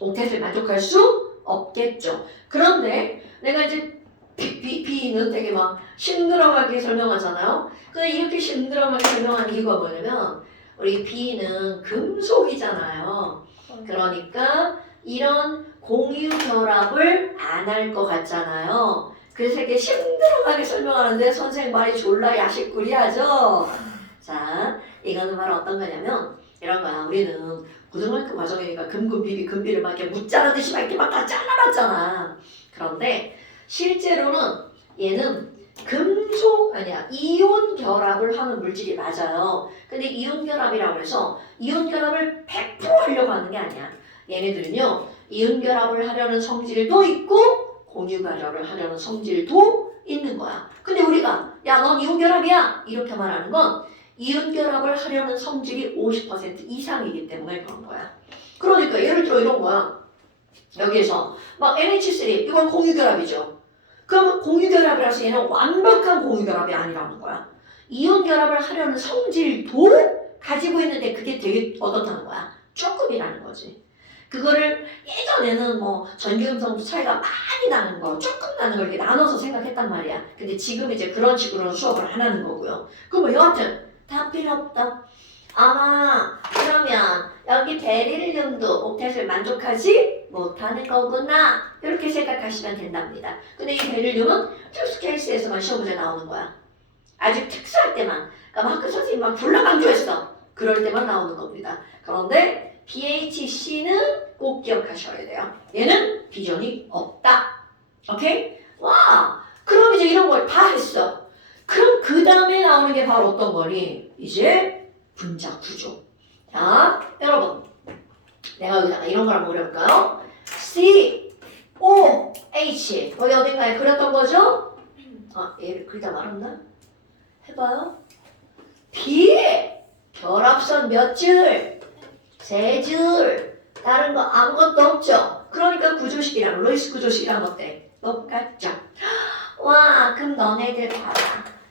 옥텟을 만족할 수 없겠죠. 그런데 내가 이제 B는 되게 막 심드렁하게 설명하잖아요. 근데 이렇게 심드렁하게 설명한 이유가 뭐냐면 우리 B는 금속이잖아요. 그러니까 이런 공유 결합을 안 할 것 같잖아요. 그래서 이렇게 심드렁하게 설명하는데 선생님 말이 졸라 야식꾸리하죠. 자, 이거는 바로 어떤 거냐면 이런 거야. 우리는 고등학교 과정이니까 금비비 금비를 막 이렇게 무자르듯이 막 이렇게 막 다 잘라놨잖아. 그런데 실제로는 얘는 금속 아니야 이온 결합을 하는 물질이 맞아요. 근데 이온 결합이라고 해서 이온 결합을 100% 하려고 하는 게 아니야. 얘네들은요 이온 결합을 하려는 성질도 있고 공유 결합을 하려는 성질도 있는 거야. 근데 우리가 야 넌 이온 결합이야 이렇게 말하는 건 이온 결합을 하려는 성질이 50% 이상이기 때문에 그런 거야. 그러니까 예를 들어 이런 거야. 여기에서 막 NH3 이건 공유 결합이죠. 그럼 공유 결합이라서 얘는 완벽한 공유 결합이 아니라는 거야. 이온 결합을 하려는 성질도 가지고 있는데 그게 되게 어떻다는 거야. 조금이라는 거지. 그거를 예전에는 뭐 전기음성도 차이가 많이 나는 거, 조금 나는 걸 이렇게 나눠서 생각했단 말이야. 근데 지금 이제 그런 식으로 수업을 안 하는 거고요. 그럼 뭐 여하튼 다 필요 없다. 아마 그러면 여기 베릴륨도 옥텟을 만족하지 못하는 거구나 이렇게 생각하시면 된답니다. 근데 이 베릴륨은 특수 케이스에서만 시험 문제 나오는 거야. 아주 특수할 때만. 그러니까 마크 선생님이 막 불러 강조했어. 그럴 때만 나오는 겁니다. 그런데 BHC는 꼭 기억하셔야 돼요. 얘는 비전이 없다. 오케이? 와, 그럼 이제 이런 걸 다 했어. 그럼 그 다음에 나오는 게 바로 어떤 거니? 이제 분자 구조. 자, 여러분. 내가 여기다가 이런 걸 한번 그려볼까요? C, O, H. 어디 어딘가에 그렸던 거죠? 아, 얘를 그리다 말았나? 해봐요. B, 결합선 몇 줄? 3줄. 다른 거 아무것도 없죠? 그러니까 구조식이랑 루이스 구조식이랑 어때? 똑같죠? 와, 그럼 너네들 봐라.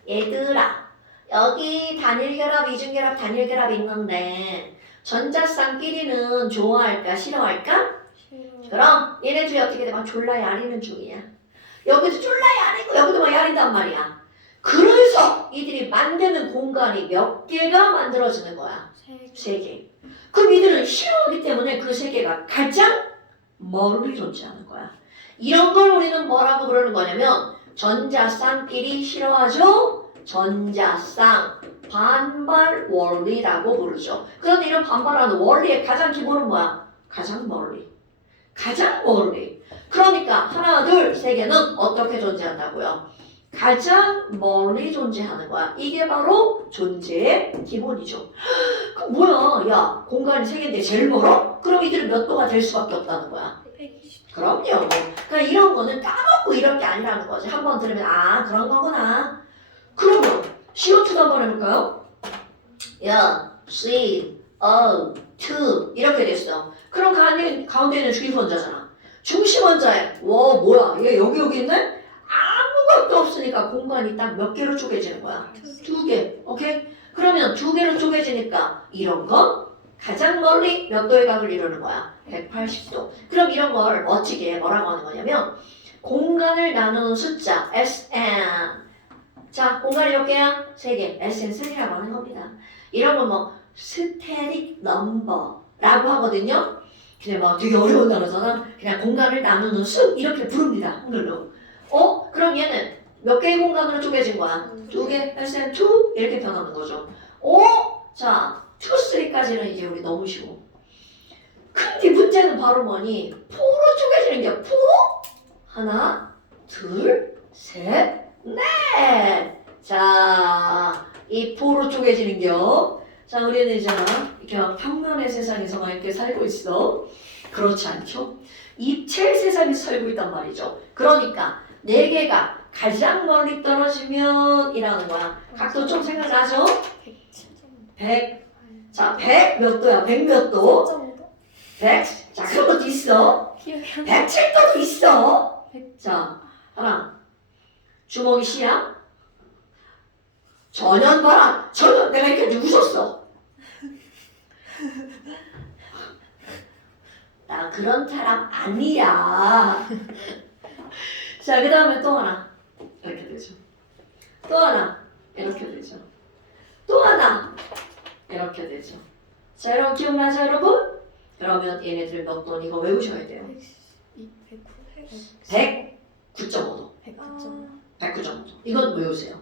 얘들아, 여기 단일결합, 이중결합, 단일결합 있는데 전자쌍끼리는 좋아할까, 싫어할까? 그럼 얘네 둘이 어떻게 돼? 막 졸라 야리는 중이야. 여기도 졸라 야리고 여기도 막 야린단 말이야. 그래서 이들이 만드는 공간이 몇 개가 만들어지는 거야? 3개. 그럼 이들은 싫어하기 때문에 그 3개가 가장 멀리 존재하는 거야. 이런 걸 우리는 뭐라고 부르는 거냐면 전자쌍끼리 싫어하죠? 전자쌍 반발 원리라고 부르죠. 그런데 이런 반발하는 원리의 가장 기본은 뭐야? 가장 멀리. 가장 멀리. 그러니까 하나, 둘, 3개는 어떻게 존재한다고요? 가장 멀리 존재하는 거야. 이게 바로 존재의 기본이죠. 그럼 뭐야? 야, 공간이 3개인데 제일 멀어? 그럼 이들은 몇 도가 될 수밖에 없다는 거야. 120. 그럼요. 그러니까 이런 거는 까먹고 이럴 게 아니라는 거지. 한번 들으면 아 그런 거구나. 그러면 CO2도 한번 해볼까요? 야, C, O, 2 이렇게 됐어. 그럼 가운데는 중심원자잖아. 중심원자에 와 뭐야 얘 여기 있네? 아무것도 없으니까 공간이 딱 몇 개로 쪼개지는 거야? 2개. 오케이? 그러면 2개로 쪼개지니까 이런 건 가장 멀리 몇 도의 각을 이루는 거야? 180도. 그럼 이런 걸 멋지게 뭐라고 하는 거냐면 공간을 나누는 숫자 SN. 자, 공간이 몇 개야? 3개. SN 3라고 하는 겁니다. 이런 건 뭐 static number라고 하거든요. 그냥 막 되게 어려운 단어잖아. 그냥 공간을 나누는 수 이렇게 부릅니다. 오늘로. 그럼 얘는 몇 개의 공간으로 쪼개진 거야? 2개, SN2 이렇게 변하는 거죠. 자, 2, 3까지는 이제 우리 너무 쉬워. 근데 문제는 바로 뭐니? 포로 쪼개지는 게 포? 하나, 둘, 셋, 넷. 자, 이 포로 쪼개지는 겨. 자, 우리는 이제 이렇게 평면의 세상에서만 이렇게 살고 있어. 그렇지 않죠? 입체 세상에서 살고 있단 말이죠. 그러니까 4개가 가장 멀리 떨어지면 이라는 거야. 각도 좀 생각나죠? 107.5도. 100. 자, 100 몇 도야? 100 몇 도? 4.5도? 100. 자, 그런 것도 있어. 기억이 안 나. 107도도 있어. 100. 자, 하나. 주먹이 시야? 전혀 봐라. 전혀 내가 이렇게 웃었어. 나 그런 사람 아니야. 자, 그 다음에 또 하나. 이렇게 되죠. 또 하나. 이렇게 되죠. 또 하나. 이렇게 되죠. 자, 여러분 기억나죠, 여러분? 그러면 얘네들 몇 돈 이거 외우셔야 돼요. 109.5도. 109.5. 109.5도. 이건 외우세요.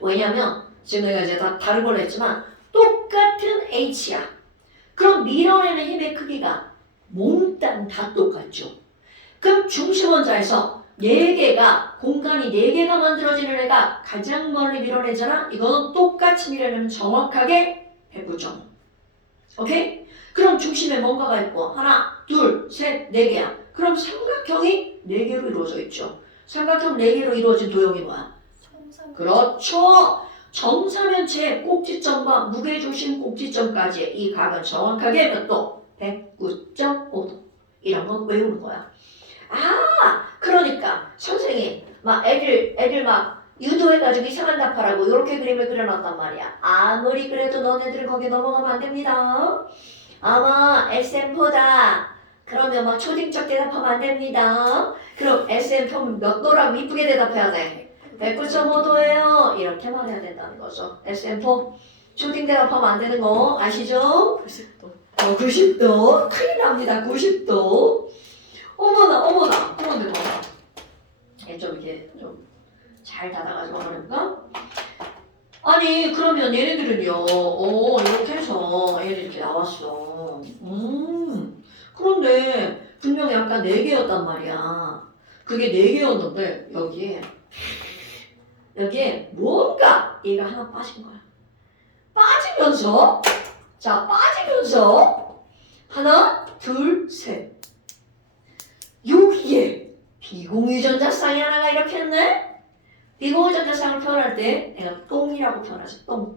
왜냐면 지금 내가 이제 다 다른 걸로 했지만 똑같은 H야. 그럼 밀어내는 힘의 크기가 몽땅 다 똑같죠. 그럼 중심원자에서 4개가 공간이 4개가 만들어지는 애가 가장 멀리 밀어내잖아. 이거는 똑같이 밀어내면 정확하게 109.5. 오케이? 그럼 중심에 뭔가가 있고 하나, 둘, 셋, 4개야. 그럼 삼각형이 4개로 이루어져 있죠. 삼각형 4개로 이루어진 도형이 뭐야? 그렇죠. 정사면체의 꼭지점과 무게중심 꼭지점까지 이 각은 정확하게 몇 도? 109.5도. 이런 건 외우는 거야. 그러니까 선생님 막 애들 막 유도해가지고 이상한 답하라고 이렇게 그림을 그려놨단 말이야. 아무리 그래도 너네들은 거기 넘어가면 안 됩니다. 아마 SM4다. 그러면 막 초딩적 대답하면 안 됩니다. 그럼 SM4는 몇 도라고 이쁘게 대답해야 돼? 109.5도예요. 이렇게 말해야 된다는 거죠. SM4 초딩 대답하면 안 되는 거 아시죠? 90도. 90도. 큰일 납니다. 90도. 어머나. 그런데 봐봐. 좀 이렇게 좀 잘 닫아가지고 하니까. 아니 그러면 얘네들은요. 이렇게 해서 얘네들 이렇게 나왔어. 그런데 분명히 아까 4개였단 말이야. 그게 4개였는데 여기에 뭔가 얘가 하나 빠진 거야. 빠지면서 하나, 둘, 셋. 여기에 비공유전자쌍이 하나가 이렇게 했네? 비공유전자쌍을 표현할 때 내가 똥이라고 표현하지, 똥.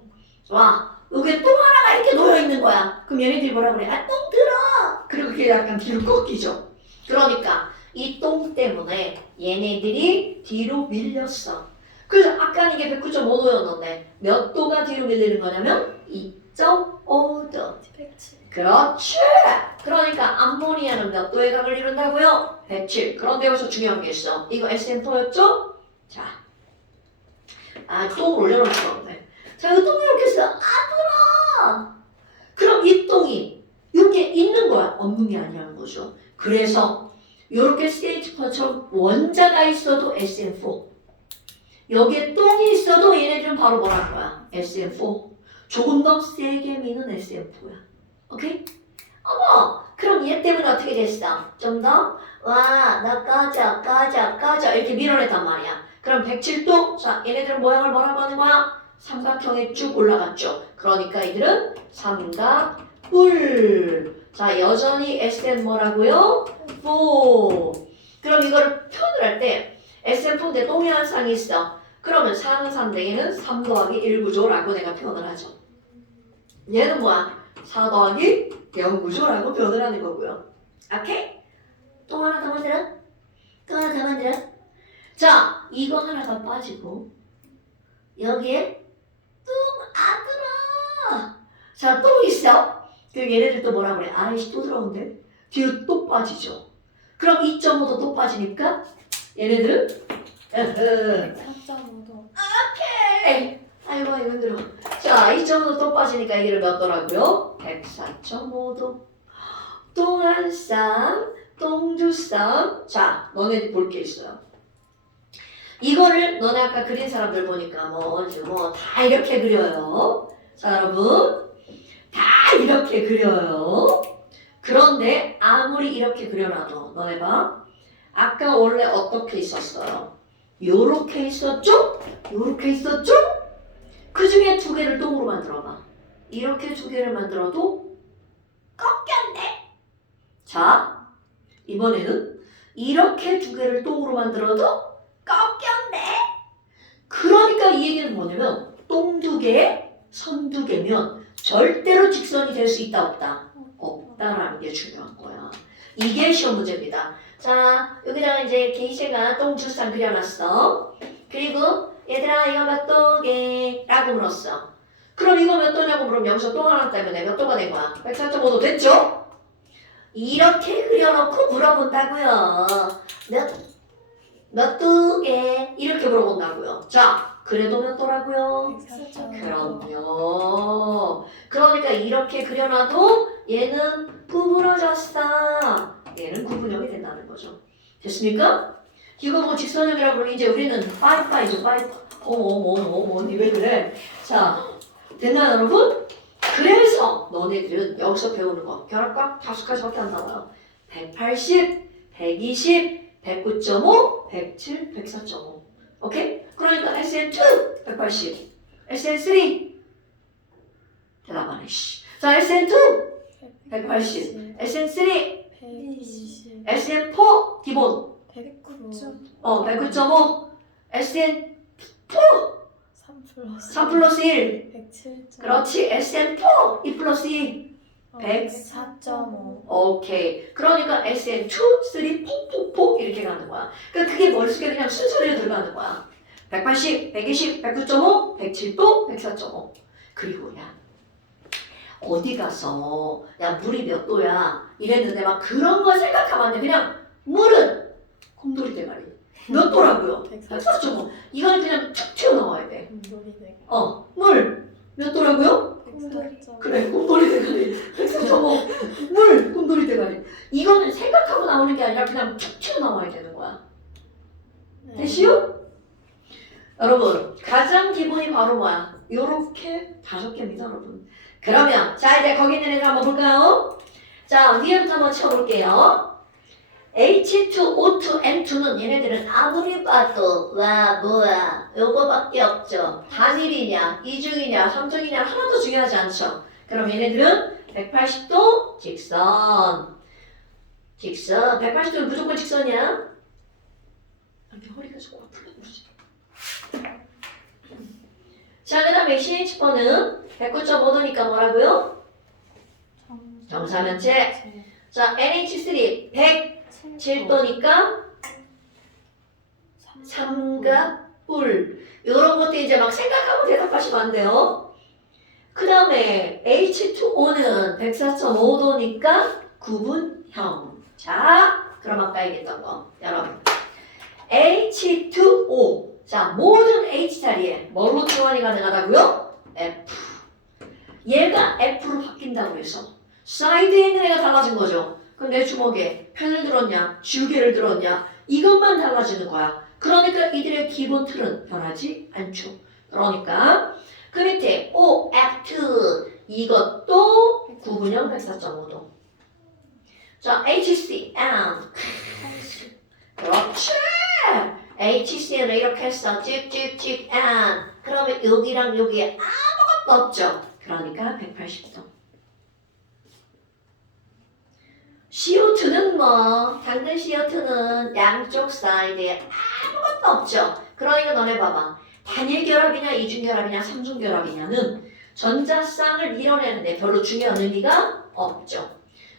와, 여기에 똥 하나가 이렇게 놓여있는 거야. 그럼 얘네들이 뭐라고 그래? 똥 들어! 그리고 그게 약간 뒤로 꺾이죠. 그러니까 이 똥 때문에 얘네들이 뒤로 밀렸어. 그래서 아까 이게 109.5도였는데 몇 도가 뒤로 밀리는 거냐면 2.5도. 107. 그렇지. 그러니까 암모니아는 몇 도의 각을 이룬다고요? 107. 그런데 여기서 중요한 게 있어. 이거 SN4였죠? 자, 똥을 올려놓을 수가 없네. 자, 이 똥이 이렇게 있어. 아들아. 그럼 이 똥이 이렇게 있는 거야? 없는 게 아니라는 거죠. 그래서 이렇게 스테이트처럼 원자가 있어도 SN4. 여기에 똥이 있어도 얘네들은 바로 뭐라는 거야? SM4. 조금 더 세게 미는 SM4야. 오케이? 어머! 그럼 얘 때문에 어떻게 됐어? 좀 더? 와, 나 꺼져. 이렇게 밀어냈단 말이야. 그럼 107도? 자, 얘네들은 모양을 뭐라고 하는 거야? 삼각형에 쭉 올라갔죠. 그러니까 이들은 삼각뿔. 자, 여전히 SM 뭐라고요? 4. 그럼 이거를 표현을 할 때 SM4인데 동일한 쌍이 있어. 그러면 4는 3대 얘는 3 더하기 1 구조라고 내가 표현을 하죠. 얘는 뭐야? 4 더하기 0 구조라고 표현을 하는 거고요. 오케이? 또 하나 더 만들어? 자, 이거 하나 더 빠지고 여기에 똥 아들아. 자, 똥 있어. 그럼 얘네들 또 뭐라 그래? 아이씨 또 들어온대? 뒤로 또 빠지죠. 그럼 2.5도 또 빠지니까 얘네들은 4.5도. 에이, 아이고 힘들어. 자 2.5도 또 빠지니까 이게 몇 도라고요? 104.5도. 동안쌈, 똥주쌈. 자 너네들 볼 게 있어요. 이거를 너네 아까 그린 사람들 보니까 다 이렇게 그려요. 자 여러분 다 이렇게 그려요. 그런데 아무리 이렇게 그려놔도 너네 봐. 아까 원래 어떻게 있었어요? 요렇게 있었죠? 요렇게 있었죠? 그 중에 두 개를 똥으로 만들어봐. 이렇게 두 개를 만들어도 꺾였네. 자 이번에는 이렇게 두 개를 똥으로 만들어도 꺾였네. 그러니까 이 얘기는 뭐냐면 똥 두 개, 선 두 개면 절대로 직선이 될 수 있다 없다? 없다라는 게 중요한 거야. 이게 시험 문제입니다. 자 여기다가 이제 게이셰가 똥주상 그려놨어. 그리고 얘들아 이거 몇 도게? 라고 물었어. 그럼 이거 몇 도냐고 물으면 여기서 똥 하나 때문에 몇 도가 된 거야? 104.5도 됐죠? 이렇게 그려놓고 물어본다고요. 몇 도게? 이렇게 물어본다고요. 자 그래도 몇 도라고요? 4.5도. 그럼요. 그러니까 이렇게 그려놔도 얘는 구부러졌어. 얘는 구분형이 된다는 거죠. 됐습니까? 이거 뭐 직선형이라고 그러면 이제 우리는 빠이빠이죠. 빠이빠. 어머 니 왜 그래? 자 됐나요 여러분? 그래서 너네들은 여기서 배우는 거 결합각 5가지밖에 안 나와요. 180, 120, 109.5, 107, 104.5. 오케이? 그러니까 SN2 180, SN3 대답 안 해. 자 SN2 180, SN3 120. SN4 기본 109. 109.5, SN4 3 플러스 3 플러스 1 107. 그렇지 SN4 2 플러스 2 100. 4.5. 오케이. 그러니까 SN2, 3, 4 이렇게 가는 거야. 그러니까 그게 머릿속에 그냥 순서대로 들어가는 거야. 180, 120, 109.5, 107도, 104.5. 그리고 야 어디 가서 야 물이 몇 도야 이랬는데 막 그런 거 생각하면 안 돼. 그냥 물은 곰돌이 대가리 몇 도라고요? 104.5. 이건 그냥 툭 튀어나와야 돼. 곰돌이네. 물 몇 도라고요? 104.5. 그래 곰돌이 대가리 104.5. 물 곰돌이 대가리. 이거는 생각하고 나오는 게 아니라 그냥 툭 튀어나와야 되는 거야. 됐시요? 여러분 가장 기본이 바로 뭐야? 요렇게 5개입니다 여러분. 그러면 자 이제 거기 있는 애들 한번 볼까요? 자 위에부터 한번 쳐볼게요. H2O2, N2는 얘네들은 아무리 봐도 와 뭐야 요거밖에 없죠. 단일이냐, 이중이냐, 삼중이냐 하나도 중요하지 않죠. 그럼 얘네들은 180도 직선. 180도는 무조건 직선이야. 이렇게 허리가 자꾸 아프게 그러지. 자 그 다음에 CH4는 109.5도니까 뭐라고요? 정사면체. 자 NH3 107도니까 삼각뿔. 요런 것도 이제 막 생각하고 대답하시면 안 돼요. 그 다음에 H2O는 104.5도니까 구분형. 자 그럼 아까 얘기했던 거 여러분 H2O 자 모든 H 자리에 뭘로 교환이 가능하다고요? F. 얘가 F로 바뀐다고 해서 사이드에 있는 애가 달라진 거죠. 그럼 내 주먹에 펜을 들었냐, 지우개를 들었냐 이것만 달라지는 거야. 그러니까 이들의 기본 틀은 변하지 않죠. 그러니까 그 밑에 OF2 이것도 구분형 104.5도. 자 HCN 그렇지. HCN을 이렇게 했어. 찍찍찍 N. 그러면 여기랑 여기에 아무것도 없죠. 그러니까 180도. CO2는 뭐 당근 CO2는 양쪽 사이드에 아무것도 없죠. 그러니까 너네 봐봐. 단일 결합이냐 이중 결합이냐 삼중 결합이냐는 전자쌍을 밀어내는데 별로 중요한 의미가 없죠.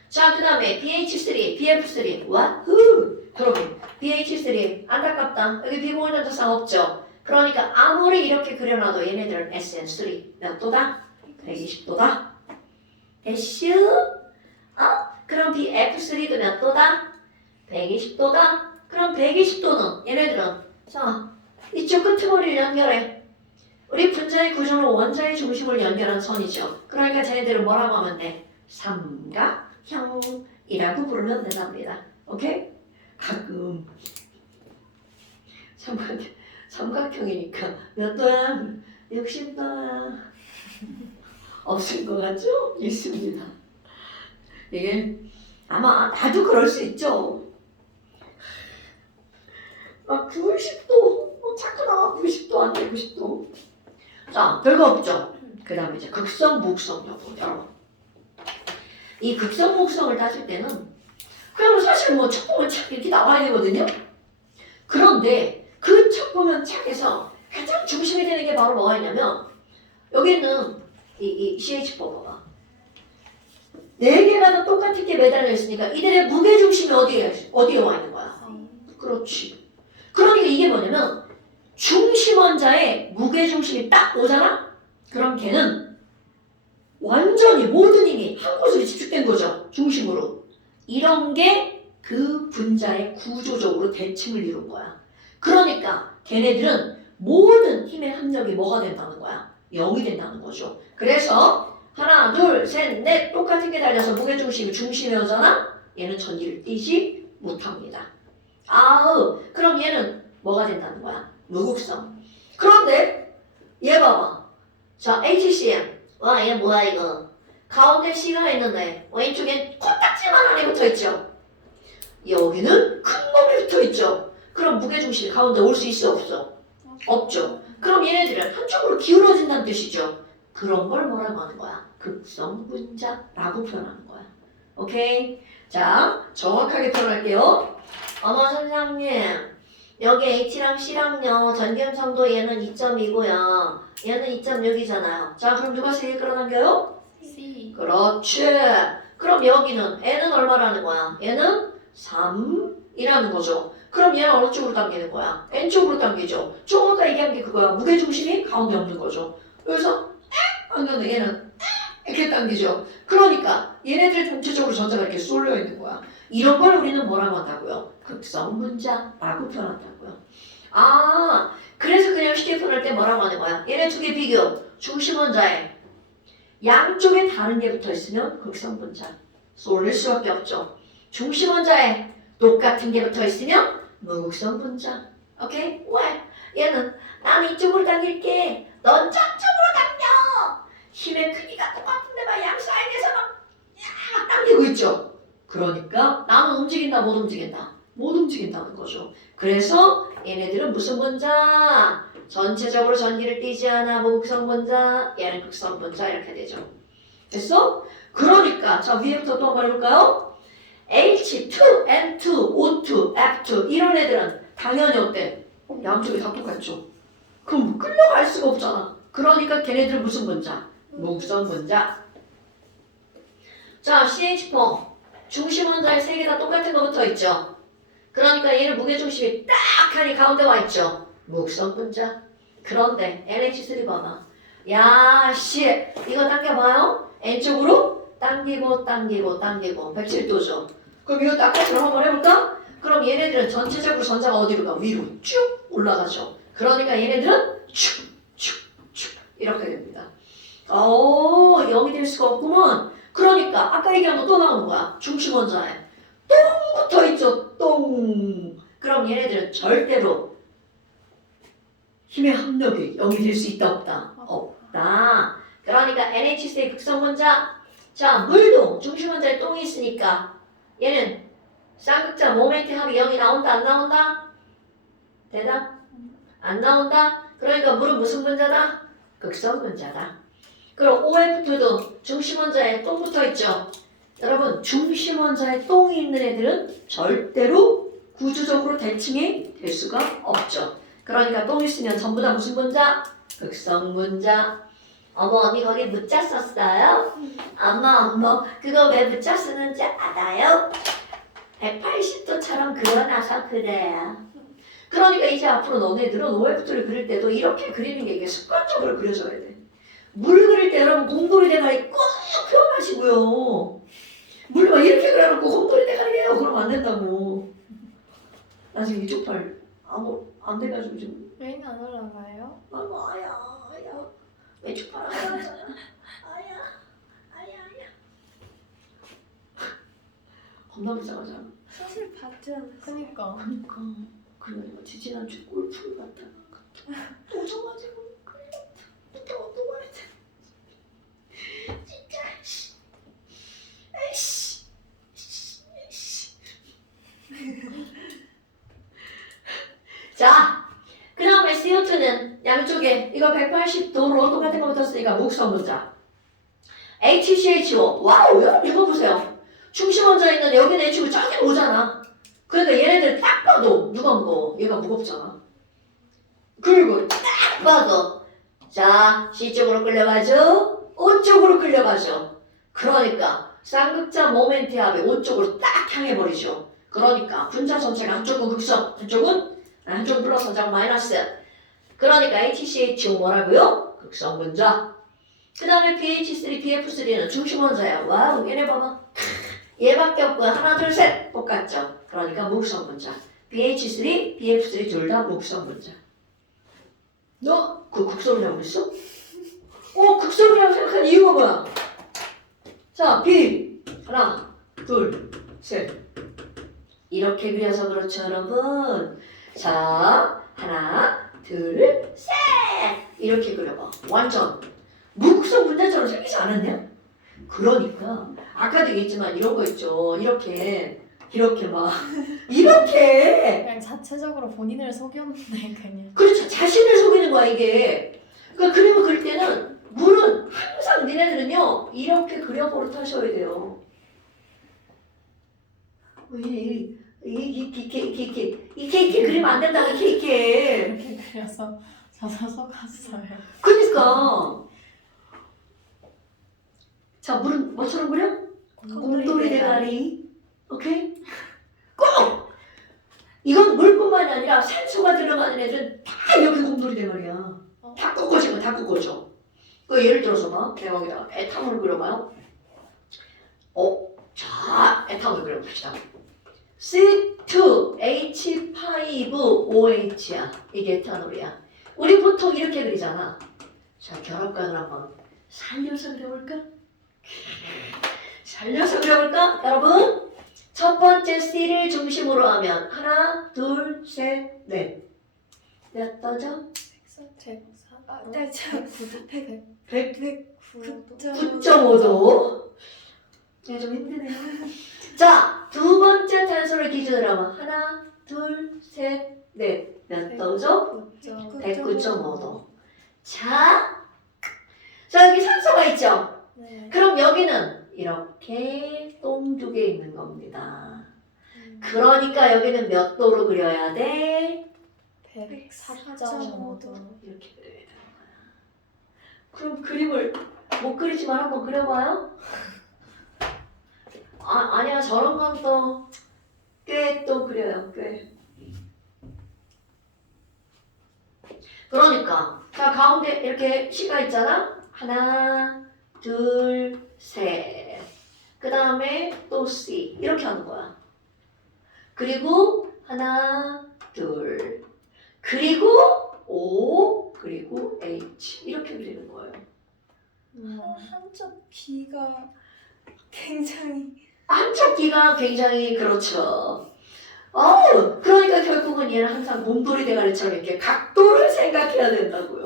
자 그 다음에 BH3, BF3 와후. 그러면 BH3 안타깝다. 여기 비공유 전자쌍 없죠. 그러니까 아무리 이렇게 그려놔도 얘네들은 SN3 몇 도다? 120도다. S 그럼 BF3도 몇 도다? 120도다? 그럼 120도는 얘네들은 자 이쪽 끄트머리를 연결해. 우리 분자의 구조는 원자의 중심을 연결한 선이죠. 그러니까 쟤네들은 뭐라고 하면 돼? 삼각형이라고 부르면 된답니다. 오케이? 가끔 삼각형이니까 몇 도야? 60도야. 없을 것 같죠? 있습니다. 이게 아마 나도 그럴 수 있죠. 막 90도, 자꾸 나와 90도 안 돼, 90도. 자, 별거 없죠? 그 다음에 이제 극성, 목성 여부, 여러분. 이 극성, 목성을 따질 때는 그냥 사실 뭐 첫 보면 착 이렇게 나와야 되거든요. 그런데 그 첫 보면 착에서 가장 중심이 되는 게 바로 뭐가 있냐면 여기 있는 이 CH4 봐봐. 네 개가 다 똑같게 매달려 있으니까 이들의 무게 중심이 어디에 와 있는 거야? 그렇지. 그러니까 이게 뭐냐면 중심 원자의 무게 중심이 딱 오잖아? 그럼 걔는 완전히 모든 힘이 한 곳으로 집중된 거죠. 중심으로. 이런 게 그 분자의 구조적으로 대칭을 이룬 거야. 그러니까 걔네들은 모든 힘의 합력이 뭐가 된다는 거야? 0이 된다는 거죠. 그래서 하나, 둘, 셋, 넷 똑같은 게 달려서 무게중심이 중심에 오잖아? 얘는 전기를 띠지 못합니다. 그럼 얘는 뭐가 된다는 거야? 무극성. 그런데 얘 봐봐. 자, HCM. 와, 얘 뭐야 이거? 가운데 C가 있는데 왼쪽엔 코딱지만 안에 붙어있죠? 여기는 큰 놈이 붙어있죠? 그럼 무게중심이 가운데 올 수 있어 없어? 없죠. 그럼 얘네들은 한쪽으로 기울어진다는 뜻이죠. 그런 걸 뭐라고 하는 거야? 극성분자라고 표현하는 거야. 오케이? 자, 정확하게 표현할게요. 어머 선생님, 여기 H랑 C랑요 전기음성도 얘는 2.2고요. 얘는 2.6이잖아요. 자, 그럼 누가 세개 끌어당겨요? C. 그렇지. 그럼 여기는 N은 얼마라는 거야? 얘는 3이라는 거죠. 그럼 얘는 어느 쪽으로 당기는 거야? N쪽으로 당기죠. 좀 아까 얘기한 게 그거야. 무게중심이 가운데 없는 거죠. 그래서 당겨도 얘는 이렇게 당기죠. 그러니까 얘네들 전체적으로 전자가 이렇게 쏠려 있는 거야. 이런 걸 우리는 뭐라고 한다고요? 극성분자라고 표현한다고요. 그래서 그냥 쉽게 표현할 때 뭐라고 하는 거야? 얘네 두 개 비교. 중심원자에 양쪽에 다른 게 붙어 있으면 극성분자. 쏠릴 수밖에 없죠. 중심원자에 똑같은 게 붙어 있으면 무극성분자. 오케이? 왜? 얘는 나는 이쪽으로 당길게. 넌 저쪽으로 당겨. 힘의 크기가 똑같은데 막 양 사이드에서 막 당기고 있죠. 그러니까 나는 움직인다 못 움직인다? 못 움직인다는 거죠. 그래서 얘네들은 무슨 분자? 전체적으로 전기를 띠지 않아 무극성분자. 얘는 극성분자 이렇게 되죠. 됐어? 그러니까 자 위에부터 또 한번 해볼까요? H2, N2, O2, F2 이런 애들은 당연히 어때? 양쪽이 다 똑같죠. 그럼 끌려갈 수가 없잖아. 그러니까 걔네들은 무슨 분자? 무극성분자. 자 CH4 중심 원자에 세 개 다 똑같은 거 붙어 있죠. 그러니까 얘는 무게중심이 딱 하니 가운데 와 있죠. 무극성분자. 그런데 NH3 봐봐. 야 씨 이거 당겨봐요. N쪽으로 당기고 107도죠. 그럼 이것도 아까처럼 한번 해볼까? 그럼 얘네들은 전체적으로 전자가 어디로 가? 위로 쭉 올라가죠. 그러니까 얘네들은 축 이렇게 됩니다. 0이 될 수가 없구먼. 그러니까 아까 얘기한 거 또 나오는 거야. 중심 원자에 똥 붙어 있죠. 똥. 그럼 얘네들은 절대로 힘의 합력이 0이 될 수 있다 없다? 없다. 그러니까 NH3 극성분자. 자 물도 중심 원자에 똥이 있으니까 얘는 쌍극자 모멘트 합이 0이 나온다 안 나온다? 대답? 안 나온다? 그러니까 물은 무슨 분자다? 극성분자다. 그럼 OF2도 중심원자에 똥 붙어있죠? 여러분 중심원자에 똥이 있는 애들은 절대로 구조적으로 대칭이 될 수가 없죠. 그러니까 똥 있으면 전부 다 무슨 분자? 극성분자. 어머 언니 거기 문자 썼어요? 엄마 그거 왜 문자 쓰는지 알아요? 180도처럼 그려놔서 그래요. 그러니까 이제 앞으로 너네들은 OF를 그릴 때도 이렇게 그리는 게 이게 습관적으로 그려져야 돼. 물 그릴 때 여러분 공돌이 대가리 꼭 표현하시고 마시고요. 물 막 이렇게 그려놓고 곰돌이 대가리예요. 그러면 안 된다고. 나 지금 이쪽 팔 안 돼가지고 지금. 웨인 안 올라가요? 아이고 아야. 왼쪽 팔 안 올라가잖아. 아야. 겁나 불쌍하잖아. 사실 받지 않았어. 그니까. 그러니까 그러니까 지지난주 골프 갔다가 또 져가지고 그래 또 말했잖아. 진짜 에이씨. 자, 그 다음에 CO2는 양쪽에 이거 180도로 똑같은 거 붙었으니까 목성 문자. HCHO. 와우, 여러분 이거 보세요. 중심 원자에 있는 여기는 H고 저기 오잖아. 그러니까 얘네들 딱 봐도 누가 무거워? 얘가 무겁잖아. 그리고 딱 봐도 자, C쪽으로 끌려가죠. O쪽으로 끌려가죠. 그러니까 쌍극자 모멘트 합이 O쪽으로 딱 향해 버리죠. 그러니까 분자 전체가 한쪽은 극성, 한쪽은 플러스, 한쪽은 마이너스. 그러니까 HCHO 뭐라고요? 극성 분자. 그 다음에 BH3, BF3는 중심 원자야. 와우, 얘네 봐봐. 얘밖에 없고 하나, 둘, 셋 똑같죠. 그러니까 목성 분자. BH3, BF3 둘 다 목성 분자. 너 그 극성이라고 그랬어? 극성이라고 생각한 이유가 뭐야? 자, B 하나, 둘, 셋. 이렇게 그려서 그렇죠, 여러분. 자, 하나, 둘, 셋. 이렇게 그려봐. 완전 무극성 분자처럼 생기지 않았냐? 그러니까 아까도 얘기했지만 이런 거 있죠. 이렇게 막 이렇게 그냥 자체적으로 본인을 속였는데 그냥. 그렇죠. 자신을 속이는 거야 이게. 그러니까 그림을 그릴 때는 물은 항상 니네들은요 이렇게 그려버릇 하셔야 돼요. 이렇게 그리면 안 된다고 이렇게. 이렇게 그려서 저도 속았어요. 그러니까 자 물은 뭐처럼 그려? 곰돌이 대가리. 오케이? 꼭! 이건 물뿐만이 아니라 산소가 들어가는 애들은 다 이렇게 곰돌이 대가리야. 다 꺾어지면 다 꺾어져. 그 예를 들어서 봐. 내가 여기다가 에탄올 그려봐요. 자, 에탄올 그려봅시다. C2H5OH야. 이게 에탄올이야. 우리 보통 이렇게 그리잖아. 자, 결합관을 한번 살려서 그려볼까? 여러분? 첫 번째 C를 중심으로 하면 하나, 둘, 셋, 넷. 몇 도죠? 9.5도. 네, 좀 힘드네요. 자, 두 번째 탄소를 기준으로 하면 하나, 둘, 셋, 넷. 몇 도죠? 109.5도. 자, 여기 산소가 있죠? 네. 그럼 여기는 이렇게 똥 두 개 있는 겁니다. 그러니까 여기는 몇 도로 그려야 돼? 104.5도. 이렇게 그려야 되는 거야. 그럼 그림을 못 그리지만 한번 그려봐요. 아니야 저런 건 또 꽤 또 그려요. 꽤. 그러니까 자 가운데 이렇게 C가 있잖아. 하나, 둘, 셋. 그 다음에 또 C 이렇게 하는 거야. 그리고 하나, 둘. 그리고 O, 그리고 H 이렇게 그리는 거예요. 한쪽 귀가 굉장히 한쪽 귀가 굉장히 그렇죠. 그러니까 결국은 얘는 항상 곰돌이 대가리처럼 이렇게 각도를 생각해야 된다고요.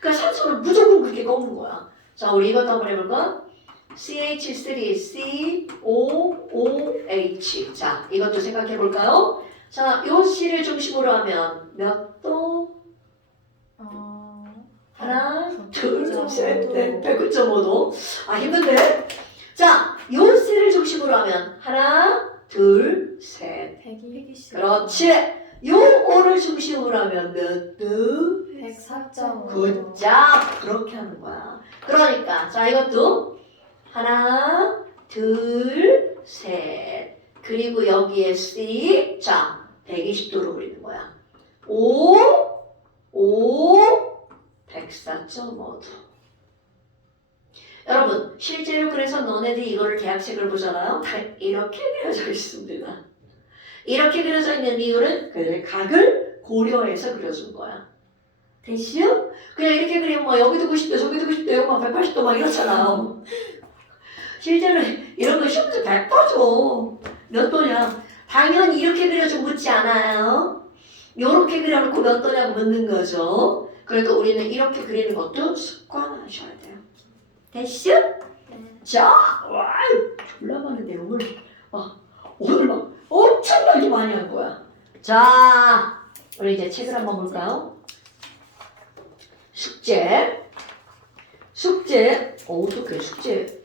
그러니까 산소를 무조건 그렇게 꺾는 거야. 자, 우리 이것도 한번 해볼까? CH3COOH. 자, 이것도 생각해 볼까요? 자, 요 C를 중심으로 하면 몇 도? 하나, 둘, 셋, 넷, 109.5도. 힘든데? 자, 요 C를 중심으로 하면 하나, 둘, 셋. 120. 그렇지. 요 O를 중심으로 하면 몇 도? 104.5도. 굿잡. 그렇게 하는 거야. 그러니까 자 이것도 하나, 둘, 셋. 그리고 여기에 C. 자, 120도로 그리는 거야. 104.5도. 여러분 실제로 그래서 너네들이 이거를 대학책을 보잖아요. 다 이렇게 그려져 있습니다. 이렇게 그려져 있는 이유는 그래 각을 고려해서 그려준 거야. 됐어요? 그냥 이렇게 그리면 뭐 여기도 90도 저기도 90도 여기 막 180도 막 이렇잖아. 실제로 이런 거 시험지 100%죠. 몇 도냐? 당연히 이렇게 그려주고 묻지 않아요. 요렇게 그려놓고 몇 도냐고 묻는 거죠. 그래도 우리는 이렇게 그리는 것도 습관하셔야 돼요. 됐어? 자, 와, 졸라 많은데 오늘 막 엄청나게 많이 한 거야. 자, 우리 이제 책을 한번 볼까요? 숙제. 어떡해, 숙제.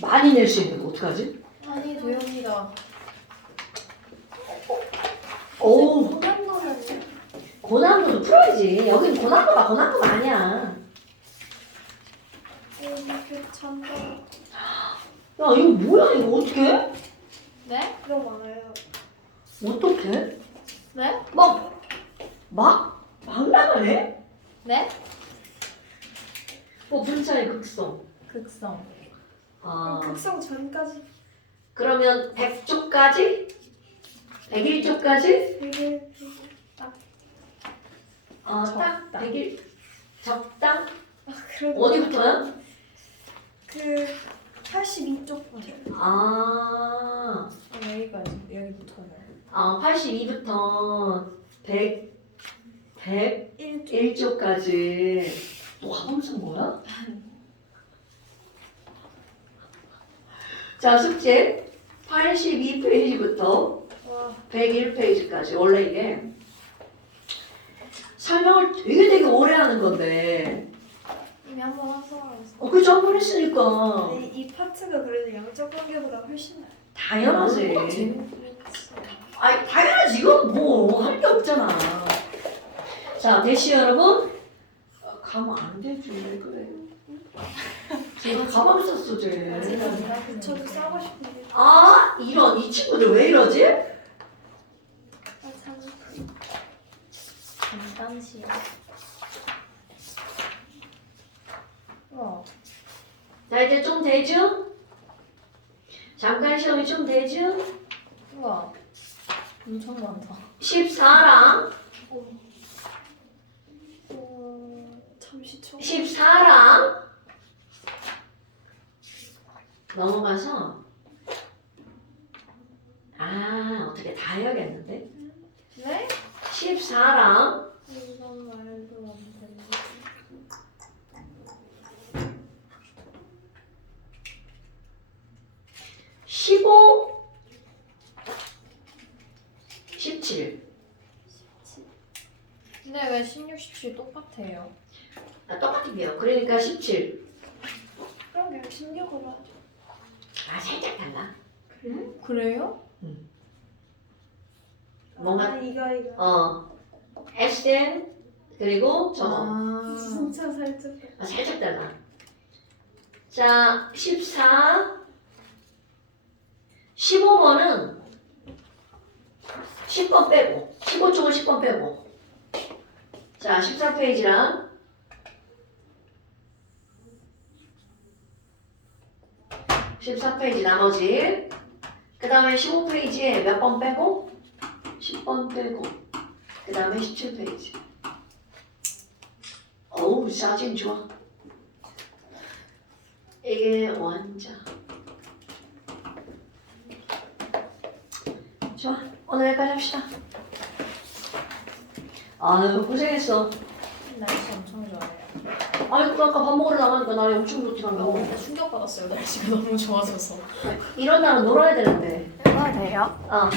많이 낼 수 있는 거 어떡하지? 아니 도영이가 오, 고난도는 고난도도 풀어야지. 여긴 고난도가 아니야. 이렇게 찬다. 야, 이거 뭐야, 이거 어떡해? 네? 이거 많아요. 어떡해? 네? 막 나가네? 네? 분자의 극성. 극성. 아, 극성 전까지 그러면 100쪽까지? 101쪽까지? 되게 딱 적당. 100일 적당? 그래도 어디부터요? 그 82쪽부터. 아, 여기부터는 82부터 1쪽. 101쪽까지. 또 화범선 뭐야? 자, 숙제 82페이지부터 와, 101페이지까지. 원래 이게 설명을 되게 오래 하는 건데 이미 한번 하서. 그죠? 한번 했으니까 근데 이 파트가 그래도 양적 관계보다 훨씬 나아요. 당연하지. 재밌어. 아니 당연하지. 이건 뭐 할 게 없잖아. 자, 됐시요 여러분? 가면 안 되지. 왜 그래? 제가 가방 썼어 쟤. 저도 싸고 싶은데. 아, 이런 이 친구들 왜 이러지? 아, 참. 잠깐시요. 우와. 자, 이제 좀 되죠? 잠깐 시험이 좀 되죠? 우와. 엄청 많다. 14랑 잠시 쳐. 14랑 넘어가서 어떻게 다 해야겠는데? 네? 14랑 이건 말도 안 되는. 15 17 근데 왜 16, 17 똑같아요? 똑같은 게요. 그러니까 17 그럼 그냥 16으로 하죠. 살짝 달라. 그래요? 뭔가 이거. SN 그리고 저거 진짜 살짝. 살짝 달라. 자, 14 15번은 10번 빼고 15쪽은 10번 빼고. 자, 14페이지랑 14페이지 나머지. 그 다음에 15페이지에 몇 번 빼고? 10번 빼고. 그 다음에 17페이지. 어우, 사진 좋아. 이게 원자. 좋아. 오늘 여기까지 합시다. 아유, 고생했어. 날씨 엄청 좋아해요. 아니, 아까 밥 먹으러 나가니까 날이 엄청 좋더라고. 근데 충격받았어요. 날씨가 너무 좋아져서. 이런 날은 놀아야 되는데. 해야 돼요? 어.